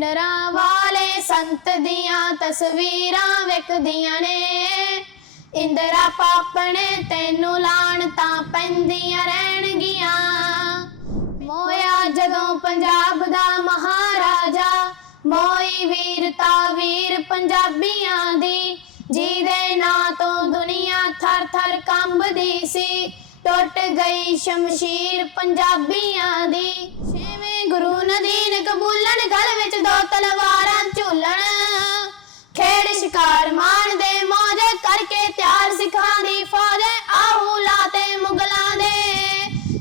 ਪਿੰਡਰਾਂ ਵਾਲੇ ਸੰਤ ਦੀਆਂ ਤਸਵੀਰਾਂ ਵਿਕਦੀਆਂ ਨੇ। ਇੰਦਰਾ ਪਾਪਣੇ ਤੈਨੂੰ ਲਾਣਤਾਂ ਪੈਂਦੀਆਂ ਰਹਿਣਗੀਆਂ। ਮੋਇਆ ਜਦੋਂ ਪੰਜਾਬ ਦਾ ਮਹਾਰਾਜਾ, ਮੋਈ ਵੀਰਤਾ ਵੀਰ ਪੰਜਾਬੀਆਂ ਦੀ, ਜਿਹਦੇ ਨਾਂ ਤੋਂ ਦੁਨੀਆ ਥਰ ਥਰ ਕੰਬਦੀ ਸੀ। ਟੁੱਟ ਗਈ ਸ਼ਮਸ਼ੀਰ ਪੰਜਾਬੀਆਂ ਦੀ। ਛੇਵੇਂ ਗੁਰੂ ਨਦੀਨ ਕਬੂਲਣ, ਗਲ ਵਿੱਚ ਦੋ ਤਲਵਾਰਾਂ ਝੂਲਣ। ਖੇਡ ਸ਼ਿਕਾਰ ਮਾਣਦੇ ਮੌਜ ਕਰਕੇ ਤਿਆਰ ਸਿੱਖਾਂ ਦੀ ਫੌਜ। ਆਹੂ ਲਾਤੇ ਮੁਗਲਾਂ ਦੇ,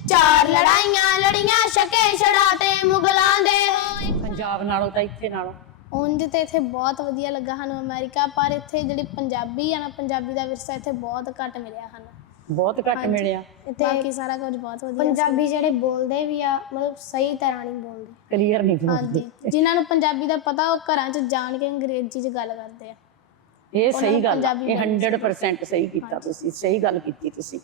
ਚਾਰ ਲੜਾਈਆਂ ਲੜੀਆਂ ਛਕੇ ਛੜਾਤੇ ਮੁਗਲਾਂ ਦੇ। ਪੰਜਾਬ ਨਾਲੋਂ ਤਾਂ ਇੱਥੇ ਨਾਲੋਂ ਉਂਝ ਤੇ ਇੱਥੇ ਬਹੁਤ ਵਧੀਆ ਲੱਗਾ ਸਾਨੂੰ ਅਮਰੀਕਾ, ਪਰ ਇੱਥੇ ਜਿਹੜੇ ਪੰਜਾਬੀ ਆ ਨਾ, ਪੰਜਾਬੀ ਦਾ ਵਿਰਸਾ ਇੱਥੇ ਬਹੁਤ ਘੱਟ ਮਿਲਿਆ ਸਾਨੂੰ। ਬਹੁਤ ਘੱਟ ਮਿਲਿਆ। ਇੱਥੇ ਬਾਕੀ ਸਾਰਾ ਕੁਝ ਬਹੁਤ ਵਧੀਆ। ਪੰਜਾਬੀ ਜਿਹੜੇ ਬੋਲਦੇ ਵੀ ਆ ਮਤਲਬ ਸਹੀ ਤਰ੍ਹਾਂ ਨਹੀਂ ਬੋਲਦੇ, ਕਲੀਅਰ ਨਹੀਂ ਬੋਲਦੇ। ਹਾਂਜੀ, ਜਿਨ੍ਹਾਂ ਨੂੰ ਪੰਜਾਬੀ ਦਾ ਪਤਾ ਉਹ ਘਰਾਂ 'ਚ ਜਾਣ ਕੇ ਅੰਗਰੇਜ਼ੀ 'ਚ ਗੱਲ ਕਰਦੇ ਆ। ਇਹ ਸਹੀ ਗੱਲ ਆ, ਇਹ 100% ਸਹੀ ਕੀਤਾ ਤੁਸੀਂ, ਸਹੀ ਗੱਲ ਕੀਤੀ ਤੁਸੀਂ।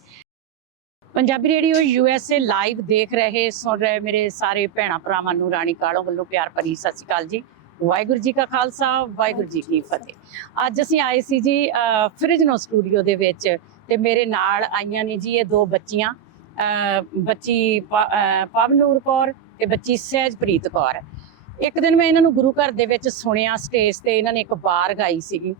ਪੰਜਾਬੀ ਰੇਡੀਓ USA ਲਾਈਵ ਦੇਖ ਰਹੇ ਸੁਣ ਰਹੇ ਮੇਰੇ ਸਾਰੇ ਭੈਣਾਂ ਭਰਾਵਾਂ ਨੂੰ ਰਾਣੀ ਕਾਲੋਂ ਵੱਲੋਂ ਪਿਆਰ ਭਰੀ ਸਤਿ ਸ਼੍ਰੀ ਅਕਾਲ ਜੀ। ਵਾਹਿਗੁਰੂ ਜੀ ਕਾ ਖਾਲਸਾ, ਵਾਹਿਗੁਰੂ ਜੀ ਕੀ ਫਤਿਹ। ਅੱਜ ਅਸੀਂ ਆਏ ਸੀ ਜੀ ਫ੍ਰਿਜਨੋ ਸਟੂਡੀਓ ਦੇ ਵਿੱਚ, ਤੇ ਮੇਰੇ ਨਾਲ ਆਈਆਂ ਨੇ ਜੀ ਇਹ ਦੋ ਬੱਚੀਆਂ, ਬੱਚੀ ਪਵਨੂਰ ਕੌਰ ਤੇ ਬੱਚੀ ਸਹਿਜਪ੍ਰੀਤ ਕੌਰ। ਇੱਕ ਦਿਨ ਮੈਂ ਇਹਨਾਂ ਨੂੰ ਗੁਰੂ ਘਰ ਦੇ ਵਿੱਚ ਸੁਣਿਆ ਸਟੇਜ ਤੇ, ਇਹਨਾਂ ਨੇ ਇੱਕ ਵਾਰ ਗਾਈ ਸੀਗੀ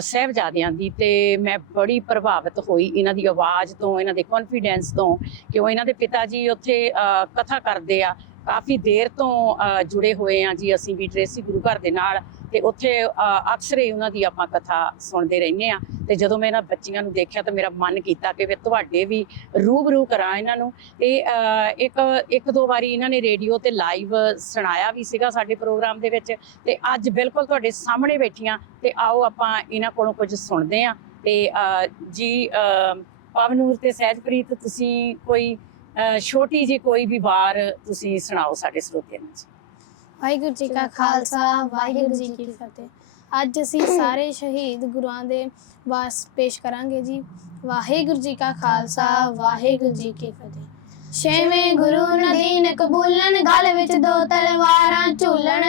ਸਾਹਿਬਜ਼ਾਦਿਆਂ ਦੀ, ਤੇ ਮੈਂ ਬੜੀ ਪ੍ਰਭਾਵਿਤ ਹੋਈ ਇਹਨਾਂ ਦੀ ਆਵਾਜ਼ ਤੋਂ, ਇਹਨਾਂ ਦੇ ਕੌਨਫੀਡੈਂਸ ਤੋਂ। ਕਿਉਂ ਇਹਨਾਂ ਦੇ ਪਿਤਾ ਜੀ ਉੱਥੇ ਕਥਾ ਕਰਦੇ ਆ, ਕਾਫੀ ਦੇਰ ਤੋਂ ਜੁੜੇ ਹੋਏ ਆ ਜੀ ਅਸੀਂ ਵੀ ਟ੍ਰੇਸੀ ਗੁਰੂ ਘਰ ਦੇ ਨਾਲ, ਤੇ ਉੱਥੇ ਅਕਸਰ ਹੀ ਉਹਨਾਂ ਦੀ ਆਪਾਂ ਕਥਾ ਸੁਣਦੇ ਰਹਿੰਦੇ ਆ। ਤੇ ਜਦੋਂ ਮੈਂ ਇਹਨਾਂ ਬੱਚੀਆਂ ਨੂੰ ਦੇਖਿਆ ਤਾਂ ਮੇਰਾ ਮਨ ਕੀਤਾ ਕਿ ਫਿਰ ਤੁਹਾਡੇ ਵੀ ਰੂਬਰੂ ਕਰਾਂ ਇਹਨਾਂ ਨੂੰ। ਤੇ ਇੱਕ ਦੋ ਵਾਰੀ ਇਹਨਾਂ ਨੇ ਰੇਡੀਓ ਤੇ ਲਾਈਵ ਸੁਣਾਇਆ ਵੀ ਸੀਗਾ ਸਾਡੇ ਪ੍ਰੋਗਰਾਮ ਦੇ ਵਿੱਚ, ਤੇ ਅੱਜ ਬਿਲਕੁਲ ਤੁਹਾਡੇ ਸਾਹਮਣੇ ਬੈਠੀਆਂ। ਤੇ ਆਓ ਆਪਾਂ ਇਹਨਾਂ ਕੋਲੋਂ ਕੁਝ ਸੁਣਦੇ ਆ। ਤੇ ਜੀ ਪਵਨੂਰ ਤੇ ਸਹਿਜਪ੍ਰੀਤ, ਤੁਸੀਂ ਕੋਈ ਛੋਟੀ ਜਿਹੀ ਕੋਈ ਵੀ ਵਾਰ ਤੁਸੀਂ ਸੁਣਾਓ ਸਾਡੇ ਸਰੋਤਿਆਂ ਨੂੰ। ਵਾਹਿਗੁਰੂ ਜੀ ਕਾ ਖਾਲਸਾ, ਵਾਹਿਗੁਰੂ ਜੀ ਕੀ ਫਤਿਹ। ਅੱਜ ਅਸੀਂ ਸਾਰੇ ਸ਼ਹੀਦ ਗੁਰੂਆਂ ਦੇ ਵਾਸ ਪੇਸ਼ ਕਰਾਂਗੇ ਜੀ। ਵਾਹਿਗੁਰੂ ਜੀ ਕਾ ਖਾਲਸਾ, ਵਾਹਿਗੁਰੂ ਜੀ ਕੀ ਫਤਿਹ। ਛੇਵੇਂ ਗੁਰੂ ਨਦੀਨ ਕਬੂਲਣ, ਗਲ ਵਿੱਚ ਦੋ ਤਲਵਾਰਾਂ ਝੂਲਣ।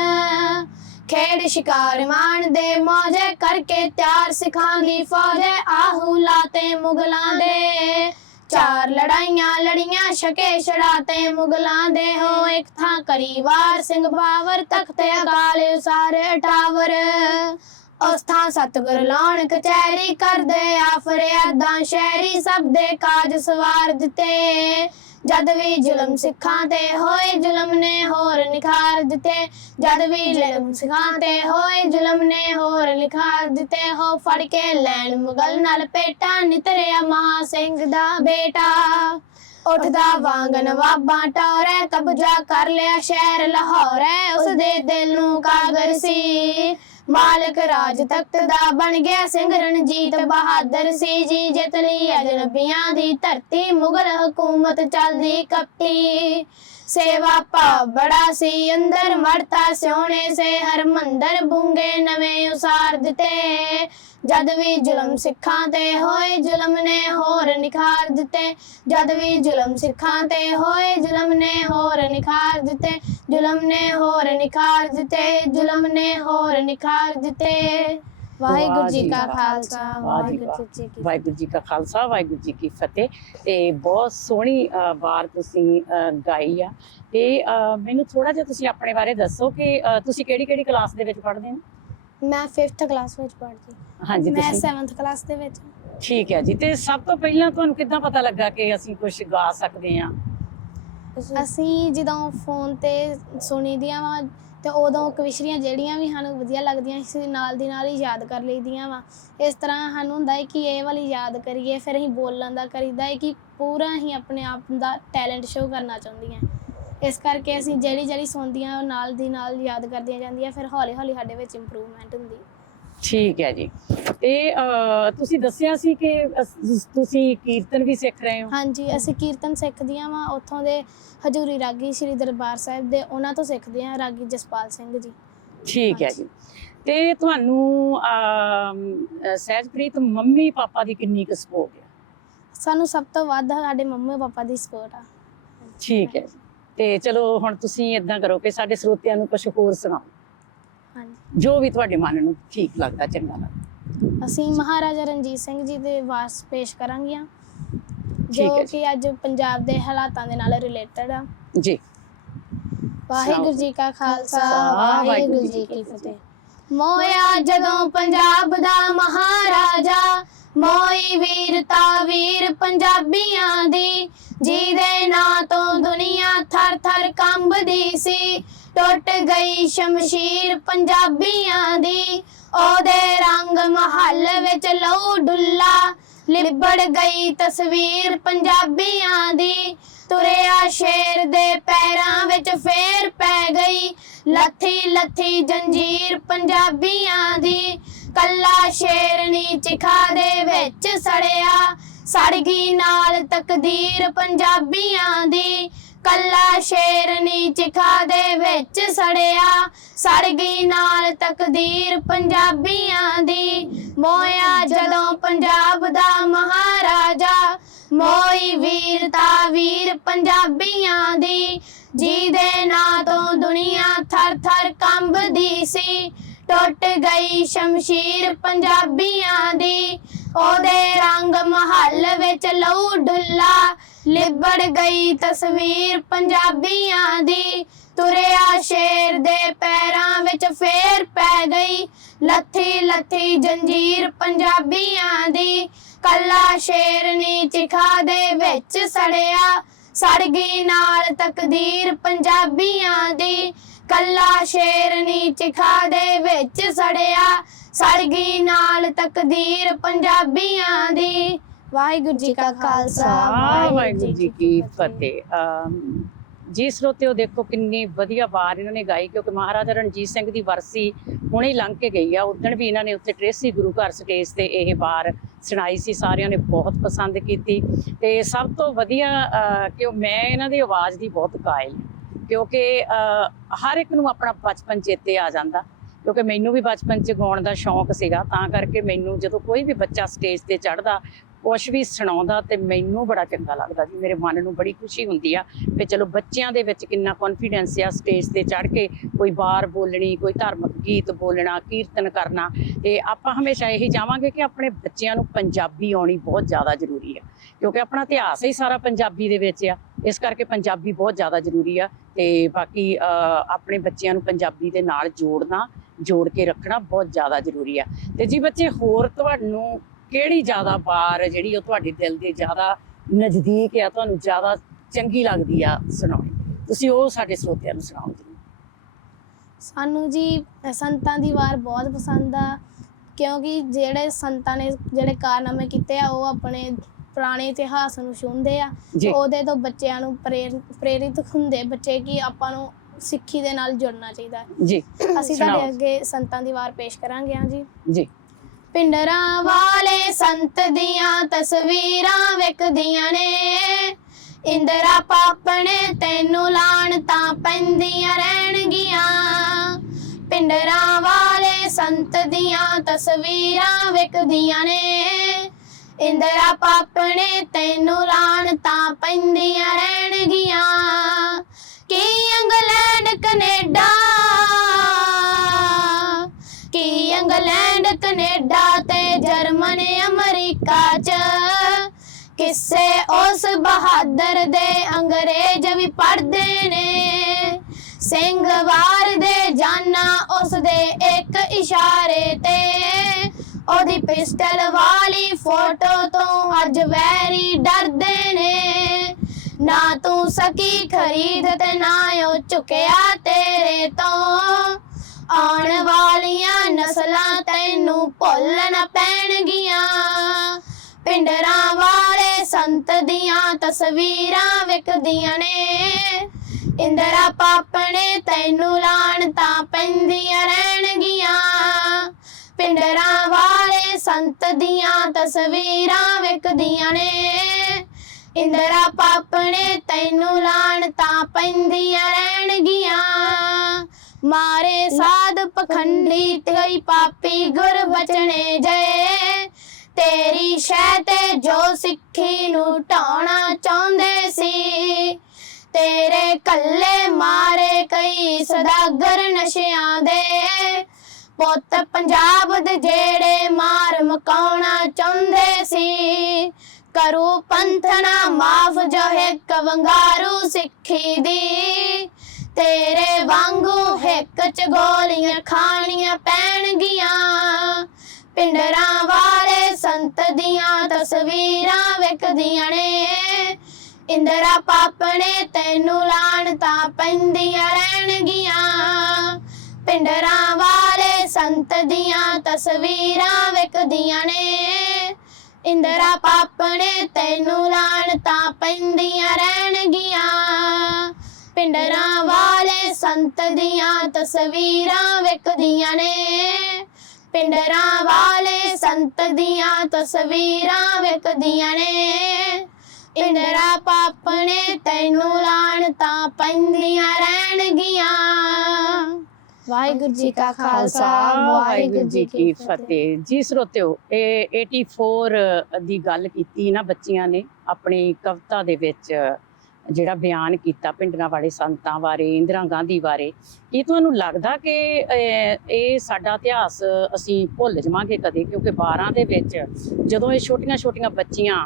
ਖੇਡ ਸ਼ਿਕਾਰ ਮਾਣਦੇ ਮੌਜੇ ਕਰਕੇ ਤਿਆਰ ਸਿੱਖਾਂ ਦੀ ਫੌਜ। ਆਹੂ ਲਾਤੇ ਮੁਗਲਾਂ ਦੇ, ਚਾਰ ਲੜਾਈਆਂ ਲੜੀਆਂ ਛਕੇ ਛੜਾਤੇ ਮੁਗਲਾਂ ਦੇ। ਹੋ ਇੱਕ ਥਾਂ ਕਰੀ ਵਾਰ ਸਿੰਘ ਬਾਵਰ, ਤਖਤੇ ਅਕਾਲ ਉਸਾਰੇ ਅਟਾਵਰ। ਉਸ ਥਾਂ ਸਤਿਗੁਰ ਲਾਉਣ ਕਚਹਿਰੀ, ਕਰਦੇ ਆ ਫਰਿਆਦਾਂ ਸ਼ਹਿਰੀ। ਸਭ ਦੇ ਕਾਜ ਸਵਾਰ ਦਿੱਤੇ, ਜਦ ਵੀ ਜ਼ੁਲਮ ਸਿੱਖਾਂ ਤੇ ਹੋਏ, ਜ਼ੁਲਮ ਨੇ ਹੋਰ ਨਿਖਾਰ ਦਿੱਤੇ। ਜਦ ਵੀ ਜ਼ੁਲਮ ਸਿੱਖਾਂ ਤੇ ਹੋਏ, ਜ਼ੁਲਮ ਨੇ ਹੋਰ ਨਿਖਾਰ ਦਿੱਤੇ। ਹੋ ਫੜ ਕੇ ਲੈਣ ਮੁਗਲ ਨਾਲ ਪੇਟਾ, ਨਿਤਰਿਆ ਮਹਾ ਸਿੰਘ ਦਾ ਬੇਟਾ। ਉੱਠਦਾ ਵਾਂਗ ਨਵਾਬਾਂ ਟੌਰੇ, ਕਬਜ਼ਾ ਕਰ ਲਿਆ ਸ਼ਹਿਰ ਲਾਹੌਰ। ਉਸਦੇ ਦਿਲ ਨੂੰ ਕਾਗਰ ਸੀ, ਮਾਲਕ ਰਾਜ ਤਖਤ ਦਾ ਬਣ ਗਿਆ ਸਿੰਘ ਰਣਜੀਤ ਬਹਾਦਰ ਸੀ ਜੀ। ਜਿੱਤ ਲਈ ਅਜਨਬੀਆਂ ਦੀ ਧਰਤੀ, ਮੁਗਲ ਹਕੂਮਤ ਚੱਲਦੀ ਕਪਟੀ। ਸੇਵਾ ਭਾਵ ਬੜਾ ਸੀ ਅੰਦਰ, ਮੜਤਾ ਸੋਹਣੇ ਸੇ ਹਰਮੰਦਰ। ਬੁੰਗੇ ਨਵੇਂ ਉਸਾਰ ਦਿੱਤੇ, ਜਦ ਵੀ ਜ਼ੁਲਮ ਸਿੱਖਾਂ ਤੇ ਹੋਏ, ਜ਼ੁਲਮ ਨੇ ਹੋਰ ਨਿਖਾਰ ਦਿੱਤੇ। ਜਦ ਵੀ ਜ਼ੁਲਮ ਸਿੱਖਾਂ ਤੇ ਹੋਏ, ਜ਼ੁਲਮ ਨੇ ਹੋਰ ਨਿਖਾਰ ਦਿੱਤੇ। ਜ਼ੁਲਮ ਨੇ ਹੋਰ ਨਿਖਾਰ ਦਿੱਤੇ, ਜ਼ੁਲਮ ਨੇ ਹੋਰ ਨਿਖਾਰ ਦਿੱਤੇ। ਵਾਹਿਗੁਰੂ ਜੀ ਕਾ ਖਾਲਸਾ, ਵਾਹਿਗੁਰੂ ਜੀ ਕੀ ਵਾਹਿਗੁਰੂ ਜੀ ਕਾ ਖਾਲਸਾ, ਵਾਹਿਗੁਰੂ ਜੀ ਕੀ ਫਤਿਹ। ਤੇ ਬਹੁਤ ਸੋਹਣੀ ਵਾਰ ਤੁਸੀਂ ਗਾਈ ਆ। ਤੇ ਮੈਨੂੰ ਥੋੜਾ ਜਿਹਾ ਤੁਸੀਂ ਆਪਣੇ ਬਾਰੇ ਦੱਸੋ ਕਿ ਤੁਸੀਂ ਕਿਹੜੀ ਕਲਾਸ ਦੇ ਵਿੱਚ ਪੜ੍ਹਦੇ ਹੋ? ਮੈਂ 5th ਕਲਾਸ ਵਿੱਚ ਪੜ੍ਹਦੀ। ਹਾਂਜੀ, ਮੈਂ 7th ਕਲਾਸ ਦੇ ਵਿੱਚ। ਠੀਕ ਹੈ ਜੀ। ਤੇ ਸਭ ਤੋਂ ਪਹਿਲਾਂ ਤੁਹਾਨੂੰ ਕਿੱਦਾਂ ਪਤਾ ਲੱਗਾ ਕਿ ਅਸੀਂ ਕੁਝ ਗਾ ਸਕਦੇ ਹਾਂ? ਅਸੀਂ ਜਦੋਂ ਫੋਨ ਤੇ ਸੁਣੀ ਦੀਆਂ ਵਾ, ਤੇ ਉਦੋਂ ਕਵਿਸ਼ਰੀਆਂ ਜਿਹੜੀਆਂ ਵੀ ਸਾਨੂੰ ਵਧੀਆ ਲੱਗਦੀਆਂ ਸੀ, ਨਾਲ ਦੀ ਨਾਲ ਹੀ ਯਾਦ ਕਰ ਲਈਦੀਆਂ ਵਾ। ਇਸ ਤਰ੍ਹਾਂ ਸਾਨੂੰ ਹੁੰਦਾ ਹੈ ਕਿ ਇਹ ਵਾਲੀ ਯਾਦ ਕਰੀਏ, ਫਿਰ ਅਸੀਂ ਬੋਲਣ ਦਾ ਕਰੀਦਾ ਹੈ ਕਿ ਪੂਰਾ ਅਸੀਂ ਆਪਣੇ ਆਪ ਦਾ ਟੈਲੈਂਟ ਸ਼ੋਅ ਕਰਨਾ ਚਾਹੁੰਦੀਆਂ। ਇਸ ਕਰਕੇ ਅਸੀਂ ਜਿਹੜੀ ਸੁਣਦੀਆਂ ਉਹ ਨਾਲ ਦੀ ਨਾਲ ਯਾਦ ਕਰਦੀਆਂ ਜਾਂਦੀਆਂ, ਫਿਰ ਹੌਲੀ ਹੌਲੀ ਸਾਡੇ ਵਿੱਚ ਇੰਪਰੂਵਮੈਂਟ ਹੁੰਦੀ। ਠੀਕ ਹੈ ਜੀ। ਤੇ ਤੁਸੀਂ ਦੱਸਿਆ ਸੀ ਕਿ ਤੁਸੀਂ ਕੀਰਤਨ ਵੀ ਸਿੱਖ ਰਹੇ ਹੋ? ਹਾਂਜੀ, ਅਸੀਂ ਕੀਰਤਨ ਸਿੱਖਦੀਆਂ ਵਾ ਉੱਥੋਂ ਦੇ ਹਜ਼ੂਰੀ ਰਾਗੀ ਸ਼੍ਰੀ ਦਰਬਾਰ ਸਾਹਿਬ ਦੇ, ਉਹਨਾਂ ਤੋਂ ਸਿੱਖਦੇ ਹਾਂ, ਰਾਗੀ ਜਸਪਾਲ ਸਿੰਘ ਜੀ। ਠੀਕ ਹੈ ਜੀ। ਤੇ ਤੁਹਾਨੂੰ ਸਹਿਜਪ੍ਰੀਤ ਮੰਮੀ ਪਾਪਾ ਦੀ ਕਿੰਨੀ ਕੁ ਸਪੋਰਟ ਹੈ? ਸਾਨੂੰ ਸਭ ਤੋਂ ਵੱਧ ਸਾਡੇ ਮੰਮੀ ਪਾਪਾ ਦੀ ਸਪੋਰਟ ਆ। ਠੀਕ ਹੈ ਜੀ। ਤੇ ਚਲੋ ਹੁਣ ਤੁਸੀਂ ਇਦਾਂ ਕਰੋ ਕਿ ਸਾਡੇ ਸਰੋਤਿਆਂ ਨੂੰ ਕੁਝ ਹੋਰ ਸੁਣਾਓ। ਹਾਂਜੀ ਜੋ ਵੀ ਤੁਹਾਡੇ ਮਨ ਨੂੰ ਠੀਕ ਲੱਗਦਾ, ਚੰਗਾ ਲੱਗਦਾ। ਅਸੀਂ ਮਹਾਰਾਜਾ ਰਣਜੀਤ ਸਿੰਘ ਜੀ ਦੇ ਵਾਰਸ ਪੇਸ਼ ਕਰਾਂਗੀਆਂ ਠੀਕ ਜੋ ਹੈ ਜੀ। ਕਿ ਅੱਜ ਪੰਜਾਬ ਦੇ ਹਾਲਾਤਾਂ ਦੇ ਨਾਲ ਰਿਲੇਟਡ ਆ। ਜੀ ਵਾਹਿਗੁਰੂ ਜੀ ਕਾ ਖਾਲਸਾ ਵਾਹਿਗੁਰੂ ਵਾਹਿਗੁਰੂ ਜੀ ਕੀ ਫਤਿਹ। ਮੋਇਆ ਜਦੋਂ ਪੰਜਾਬ ਦਾ ਮਹਾਰਾਜਾ, ਮੋਈ ਵੀਰਤਾ ਵੀਰ ਪੰਜਾਬੀਆਂ ਦੀ, ਜਿਹਦੇ ਨਾਂ ਤੋਂ ਦੁਨੀਆ ਥਰ ਥਰ ਕੰਬਦੀ ਸੀ। ਟੁੱਟ ਗਈ ਸ਼ਮਸ਼ੀਰ ਪੰਜਾਬੀਆਂ ਦੀ, ਉਹਦੇ ਰੰਗ ਮਹੱਲ ਵਿੱਚ ਲਹੂ ਡੁੱਲਾ, ਲਿਬੜ ਗਈ ਤਸਵੀਰ ਪੰਜਾਬੀਆਂ ਦੀ। ਤੁਰਿਆ ਸ਼ੇਰ ਦੇ ਪੈਰਾਂ ਵਿੱਚ ਫੇਰ ਪੈ ਗਈ, ਲੱਥੀ ਲੱਥੀ ਜੰਜੀਰ ਪੰਜਾਬੀਆਂ ਦੀ। ਕੱਲਾ ਸ਼ੇਰਨੀ ਚਿਖਾ ਦੇ ਵਿੱਚ ਸੜਿਆ, ਸੜ ਗਈ ਨਾਲ ਤਕਦੀਰ ਪੰਜਾਬੀਆਂ ਦੀ। ਕੱਲਾ ਸ਼ੇਰਨੀ ਚਿਖਾ ਦੇ ਵਿੱਚ ਸੜਿਆ, ਸੜ ਗਈ ਨਾਲ ਤਕਦੀਰ ਪੰਜਾਬੀਆਂ ਦੀ। ਮੋਇਆ ਜਦੋਂ ਪੰਜਾਬ ਦਾ ਮਹਾਰਾਜਾ, ਮੋਈ ਵੀਰਤਾ ਵੀਰ ਪੰਜਾਬੀਆਂ ਦੀ, ਜਿਹਦੇ ਨਾਂ ਤੋਂ ਦੁਨੀਆ ਥਰ ਥਰ ਕੰਬਦੀ ਸੀ। ਟੁੱਟ ਗਈ ਸ਼ਮਸ਼ੀਰ ਪੰਜਾਬੀਆਂ ਦੀ, ਉਹਦੇ ਰੰਗ ਮਹੱਲ ਵਿੱਚ ਲਹੂ ਡੁੱਲਾ, ਲਿਬੜ ਗਈ ਤਸਵੀਰ ਪੰਜਾਬੀਆਂ ਦੀ। ਤੁਰਿਆ ਸ਼ੇਰ ਦੇ ਪੈਰਾਂ ਵਿੱਚ ਫੇਰ ਪੈ ਗਈ, ਲੱਥੀ ਲੱਥੀ ਜੰਜੀਰ ਪੰਜਾਬੀਆਂ ਦੀ। ਕੱਲਾ ਸ਼ੇਰਨੀ ਚਿਖਾ ਦੇ ਵਿੱਚ ਸੜਿਆ, ਸੜ ਗਈ ਨਾਲ ਤਕਦੀਰ ਪੰਜਾਬੀਆਂ ਦੀ। ਕੱਲਾ ਸ਼ੇਰਨੀ ਚਿਖਾ ਦੇ ਵਿੱਚ ਸੜਿਆ, ਸੜ ਗਈ ਨਾਲ ਤਕਦੀਰ ਪੰਜਾਬੀਆਂ ਦੀ। ਵਾਹਿਗੁਰੂ ਜੀ ਕਾ ਖਾਲਸਾ ਵਾਹਿਗੁਰੂ ਜੀ ਕੀ ਫਤਿਹ। ਜੀ ਸਰੋਤਿਓ, ਦੇਖੋ ਕਿੰਨੀ ਵਧੀਆ ਵਾਰ ਇਹਨਾਂ ਨੇ ਗਾਈ, ਕਿਉਂਕਿ ਮਹਾਰਾਜਾ ਰਣਜੀਤ ਸਿੰਘ ਦੀ ਵਰਸੀ ਹੁਣੇ ਲੰਘ ਕੇ ਗਈ ਆ। ਉਦਣ ਵੀ ਇਹਨਾਂ ਨੇ ਉੱਥੇ ਟ੍ਰੇਸੀ ਗੁਰੂ ਘਰ ਸਟੇਜ ਤੇ ਇਹ ਵਾਰ ਸੁਣਾਈ ਸੀ, ਸਾਰਿਆਂ ਨੇ ਬਹੁਤ ਪਸੰਦ ਕੀਤੀ। ਤੇ ਸਭ ਤੋਂ ਵਧੀਆ ਕਿ ਮੈਂ ਇਹਨਾਂ ਦੀ ਆਵਾਜ਼ ਦੀ ਬਹੁਤ ਕਾਇਲ, ਕਿਉਂਕਿ ਹਰ ਇੱਕ ਨੂੰ ਆਪਣਾ ਬਚਪਨ ਚੇਤੇ ਆ ਜਾਂਦਾ, ਕਿਉਂਕਿ ਮੈਨੂੰ ਵੀ ਬਚਪਨ 'ਚ ਗਾਉਣ ਦਾ ਸ਼ੌਂਕ ਸੀਗਾ। ਤਾਂ ਕਰਕੇ ਮੈਨੂੰ ਜਦੋਂ ਕੋਈ ਵੀ ਬੱਚਾ ਸਟੇਜ ਤੇ ਚੜ੍ਹਦਾ, ਕੁਛ ਵੀ ਸੁਣਾਉਂਦਾ, ਤੇ ਮੈਨੂੰ ਬੜਾ ਚੰਗਾ ਲੱਗਦਾ ਜੀ। ਮੇਰੇ ਮਨ ਨੂੰ ਬੜੀ ਖੁਸ਼ੀ ਹੁੰਦੀ ਆ ਵੀ ਚਲੋ ਬੱਚਿਆਂ ਦੇ ਵਿੱਚ ਕਿੰਨਾ ਕੌਨਫੀਡੈਂਸ ਆ ਸਟੇਜ ਤੇ ਚੜ੍ਹ ਕੇ ਕੋਈ ਵਾਰ ਬੋਲਣੀ, ਕੋਈ ਧਾਰਮਿਕ ਗੀਤ ਬੋਲਣਾ, ਕੀਰਤਨ ਕਰਨਾ। ਤੇ ਆਪਾਂ ਹਮੇਸ਼ਾ ਇਹੀ ਚਾਹਾਂਗੇ ਕਿ ਆਪਣੇ ਬੱਚਿਆਂ ਨੂੰ ਪੰਜਾਬੀ ਆਉਣੀ ਬਹੁਤ ਜ਼ਿਆਦਾ ਜ਼ਰੂਰੀ ਆ, ਕਿਉਂਕਿ ਆਪਣਾ ਇਤਿਹਾਸ ਹੀ ਸਾਰਾ ਪੰਜਾਬੀ ਦੇ ਵਿੱਚ ਆ। ਇਸ ਕਰਕੇ ਪੰਜਾਬੀ ਬਹੁਤ ਜ਼ਿਆਦਾ ਜ਼ਰੂਰੀ ਆ। ਤੇ ਬਾਕੀ ਆਪਣੇ ਬੱਚਿਆਂ ਨੂੰ ਪੰਜਾਬੀ ਦੇ ਨਾਲ ਜੋੜ ਕੇ ਰੱਖਣਾ ਬਹੁਤ ਜ਼ਿਆਦਾ ਜ਼ਰੂਰੀ ਆ। ਤੇ ਜੀ ਬੱਚੇ, ਹੋਰ ਤੁਹਾਨੂੰ ਕਿਹੜੀ ਜ਼ਿਆਦਾ ਵਾਰ ਜਿਹੜੀ ਉਹ ਤੁਹਾਡੇ ਦਿਲ ਦੇ ਜ਼ਿਆਦਾ ਨਜ਼ਦੀਕ ਆ, ਤੁਹਾਨੂੰ ਜ਼ਿਆਦਾ ਚੰਗੀ ਲੱਗਦੀ ਆ ਸੁਣਾਉਣੀ, ਤੁਸੀਂ ਉਹ ਸਾਡੇ ਸਰੋਤਿਆਂ ਨੂੰ ਸੁਣਾਓ ਜੀ। ਸਾਨੂੰ ਜੀ ਸੰਤਾਂ ਦੀ ਵਾਰ ਬਹੁਤ ਪਸੰਦ ਆ, ਕਿਉਂਕਿ ਜਿਹੜੇ ਸੰਤਾਂ ਨੇ ਜਿਹੜੇ ਕਾਰਨਾਮੇ ਕੀਤੇ ਆ, ਉਹ ਆਪਣੇ ਪੁਰਾਣੇ ਇਤਿਹਾਸ ਨੂੰ ਛੂਹਦੇ ਆ। ਉਹਦੇ ਤੋਂ ਬੱਚਿਆਂ ਨੂੰ ਪ੍ਰੇਰਿਤ ਹੁੰਦੇ ਬੱਚੇ ਕਿ ਆਪਾਂ ਨੂੰ ਸਿੱਖੀ ਦੇ ਨਾਲ ਜੁੜਨਾ ਚਾਹੀਦਾ ਜੀ। ਅਸੀਂ ਤੁਹਾਡੇ ਅੱਗੇ ਸੰਤਾਂ ਦੀ ਵਾਰ ਪੇਸ਼ ਕਰਾਂਗੇ ਜੀ। ਪਿੰਡਰਾਂ ਵਾਲੇ ਸੰਤ ਦੀਆਂ ਤਸਵੀਰਾਂ ਵਿਕਦੀਆਂ ਨੇ, ਇੰਦਰਾ ਪਾਪਣੇ ਤੈਨੂੰ ਲਾਣਤਾਂ ਪੈਂਦੀਆਂ ਰਹਿਣਗੀਆਂ। ਪਿੰਡਰਾਂ ਵਾਲੇ ਸੰਤ ਦੀਆਂ ਤਸਵੀਰਾਂ ਵਿਕਦੀਆਂ ਨੇ, ਇੰਦਰਾ ਪਾਪਣੇ ਤੈਨੂੰ ਲਾਣਤਾਂ ਪੈਂਦੀਆਂ ਰਹਿਣਗੀਆਂ। ਕੀ ਇੰਗਲੈਂਡ ਕੈਨੇਡਾ, ਕੀ ਇੰਗਲੈਂਡ ਕੈਨੇਡਾ ਤੇ ਜਰਮਨ ਅਮਰੀਕਾ 'ਚ, ਕਿਸੇ ਉਸ ਬਹਾਦਰ ਦੇ ਅੰਗਰੇਜ਼ ਵੀ ਪੜ੍ਹਦੇ ਨੇ। ਸਿੰਘ ਵਾਰ ਦੇ ਜਾਨਾ ਉਸ ਦੇ ਇੱਕ ਇਸ਼ਾਰੇ ਤੇ, ਉਹਦੀ ਪਿਸਟਲ ਵਾਲੀ ਫੋਟੋ ਤੋਂ ਅੱਜ ਵੈਰੀ ਡਰਦੇ ਨੇ। ਨਾ ਤੂੰ ਸਕੀ ਖਰੀਦ ਤੇ ਨਾ ਉਹ ਚੁੱਕਿਆ ਤੇਰੇ ਤੋਂ, ਆਉਣ ਵਾਲੀਆਂ ਨਸਲਾਂ ਤੈਨੂੰ ਭੁੱਲਣ ਪੈਣਗੀਆਂ। ਪਿੰਡਰਾਂ ਵਾਲੇ ਸੰਤ ਦੀਆਂ ਤਸਵੀਰਾਂ ਵਿਕਦੀਆਂ ਨੇ, ਇੰਦਰਾ ਪਾਪਣੇ ਤੈਨੂੰ ਲਾਣਤਾਂ ਪੈਂਦੀਆਂ ਰਹਿਣਗੀਆਂ। ਪਿੰਡਰਾਂ ਵਾਲੇ ਸੰਤ ਦੀਆਂ ਤਸਵੀਰਾਂ ਵਿਕਦੀਆਂ ਨੇ, ਇੰਦਰਾ ਪਾਪਣੇ ਤੈਨੂੰ ਲਾਣਤਾਂ ਪੈਂਦੀਆਂ ਰਹਿਣਗੀਆਂ। ਮਾਰੇ ਸਾਧ ਪਖੰਡੀ ਤੇ ਪਾਪੀ ਗੁਰ ਬਚਣੇ ਜਏ, ਤੇਰੀ ਸ਼ਹਿ ਤੇ ਜੋ ਸਿੱਖੀ ਨੂੰ ਢਾਉਣਾ ਚਾਹੁੰਦੇ ਸੀ, ਤੇਰੇ ਕੱਲੇ ਮਾਰੇ ਕਈ ਸਦਾਗਰ ਨਸ਼ਿਆਂ ਦੇ। ਪੁੱਤ ਪੰਜਾਬ ਦੇ ਜਿਹੜੇ ਮਾਰ ਮਕਾਉਣਾ ਚਾਹੁੰਦੇ ਸੀ, ਕਰੂ ਪੰਥ ਨਾ ਮਾਫ ਜੋ ਇੱਕ ਵੰਗਾਰੂ ਸਿੱਖੀ ਦੀ। ਤੇਰੇ ਵਾਂਗੂ ਹਿੱਕ ਚ ਗੋਲੀਆਂ ਖਾਣੀਆਂ ਪੈਣਗੀਆਂ, ਪਿੰਡਰਾਂ ਵਾਲੇ ਸੰਤ ਦੀਆਂ ਤਸਵੀਰਾਂ ਵਿਕਦੀਆਂ ਨੇ। ਇੰਦਰਾ ਪਾਪਣੇ ਤੈਨੂੰ ਲਾਣਤਾਂ ਪੈਂਦੀਆਂ ਰਹਿਣਗੀਆਂ, ਪਿੰਡਰਾਂ ਵਾਲੇ ਸੰਤ ਦੀਆਂ ਤਸਵੀਰਾਂ ਵਿਕਦੀਆਂ ਨੇ। ਇੰਦਰਾ ਪਾਪਣੇ ਤੈਨੂੰ ਲਾਣਤਾਂ ਪੈਂਦੀਆਂ ਰਹਿਣਗੀਆਂ, ਪਿੰਡਰਾਂ ਵਾਲੇ ਸੰਤ ਦੀਆਂ ਤਸਵੀਰਾਂ ਵਿਕਦੀਆਂ ਨੇ। ਪਿੰਡਰਾਂ ਵਾਲੇ ਸੰਤ ਦੀਆਂ ਤਸਵੀਰਾਂ ਵਿਕਦੀਆਂ ਨੇ। ਇੰਦਰਾ ਪਾਪਣੇ ਤੈਨੂੰ ਲਾਣਤਾਂ ਪੈਂਦੀਆਂ ਰਹਿਣਗੀਆਂ। ਵਾਹਿਗੁਰੂ ਜੀ ਕਾ ਖਾਲਸਾ, ਵਾਹਿਗੁਰੂ ਜੀ ਕੀ ਫਤਿਹ। ਜੀ ਸਰੋਤਿਓ, ਇਹ 84 ਦੀ ਗੱਲ ਕੀਤੀ ਨਾ ਬੱਚਿਆਂ ਨੇ ਆਪਣੀ ਕਵਿਤਾ ਦੇ ਵਿੱਚ, ਜਿਹੜਾ ਬਿਆਨ ਕੀਤਾ ਪਿੰਡਰਾਂ ਵਾਲੇ ਸੰਤਾਂ ਬਾਰੇ, ਇੰਦਰਾ ਗਾਂਧੀ ਬਾਰੇ। ਕੀ ਤੁਹਾਨੂੰ ਲੱਗਦਾ ਕਿ ਇਹ ਸਾਡਾ ਇਤਿਹਾਸ ਅਸੀਂ ਭੁੱਲ ਜਾਵਾਂਗੇ ਕਦੇ? ਕਿਉਂਕਿ 12 ਦੇ ਵਿੱਚ ਜਦੋਂ ਇਹ ਛੋਟੀਆਂ ਛੋਟੀਆਂ ਬੱਚੀਆਂ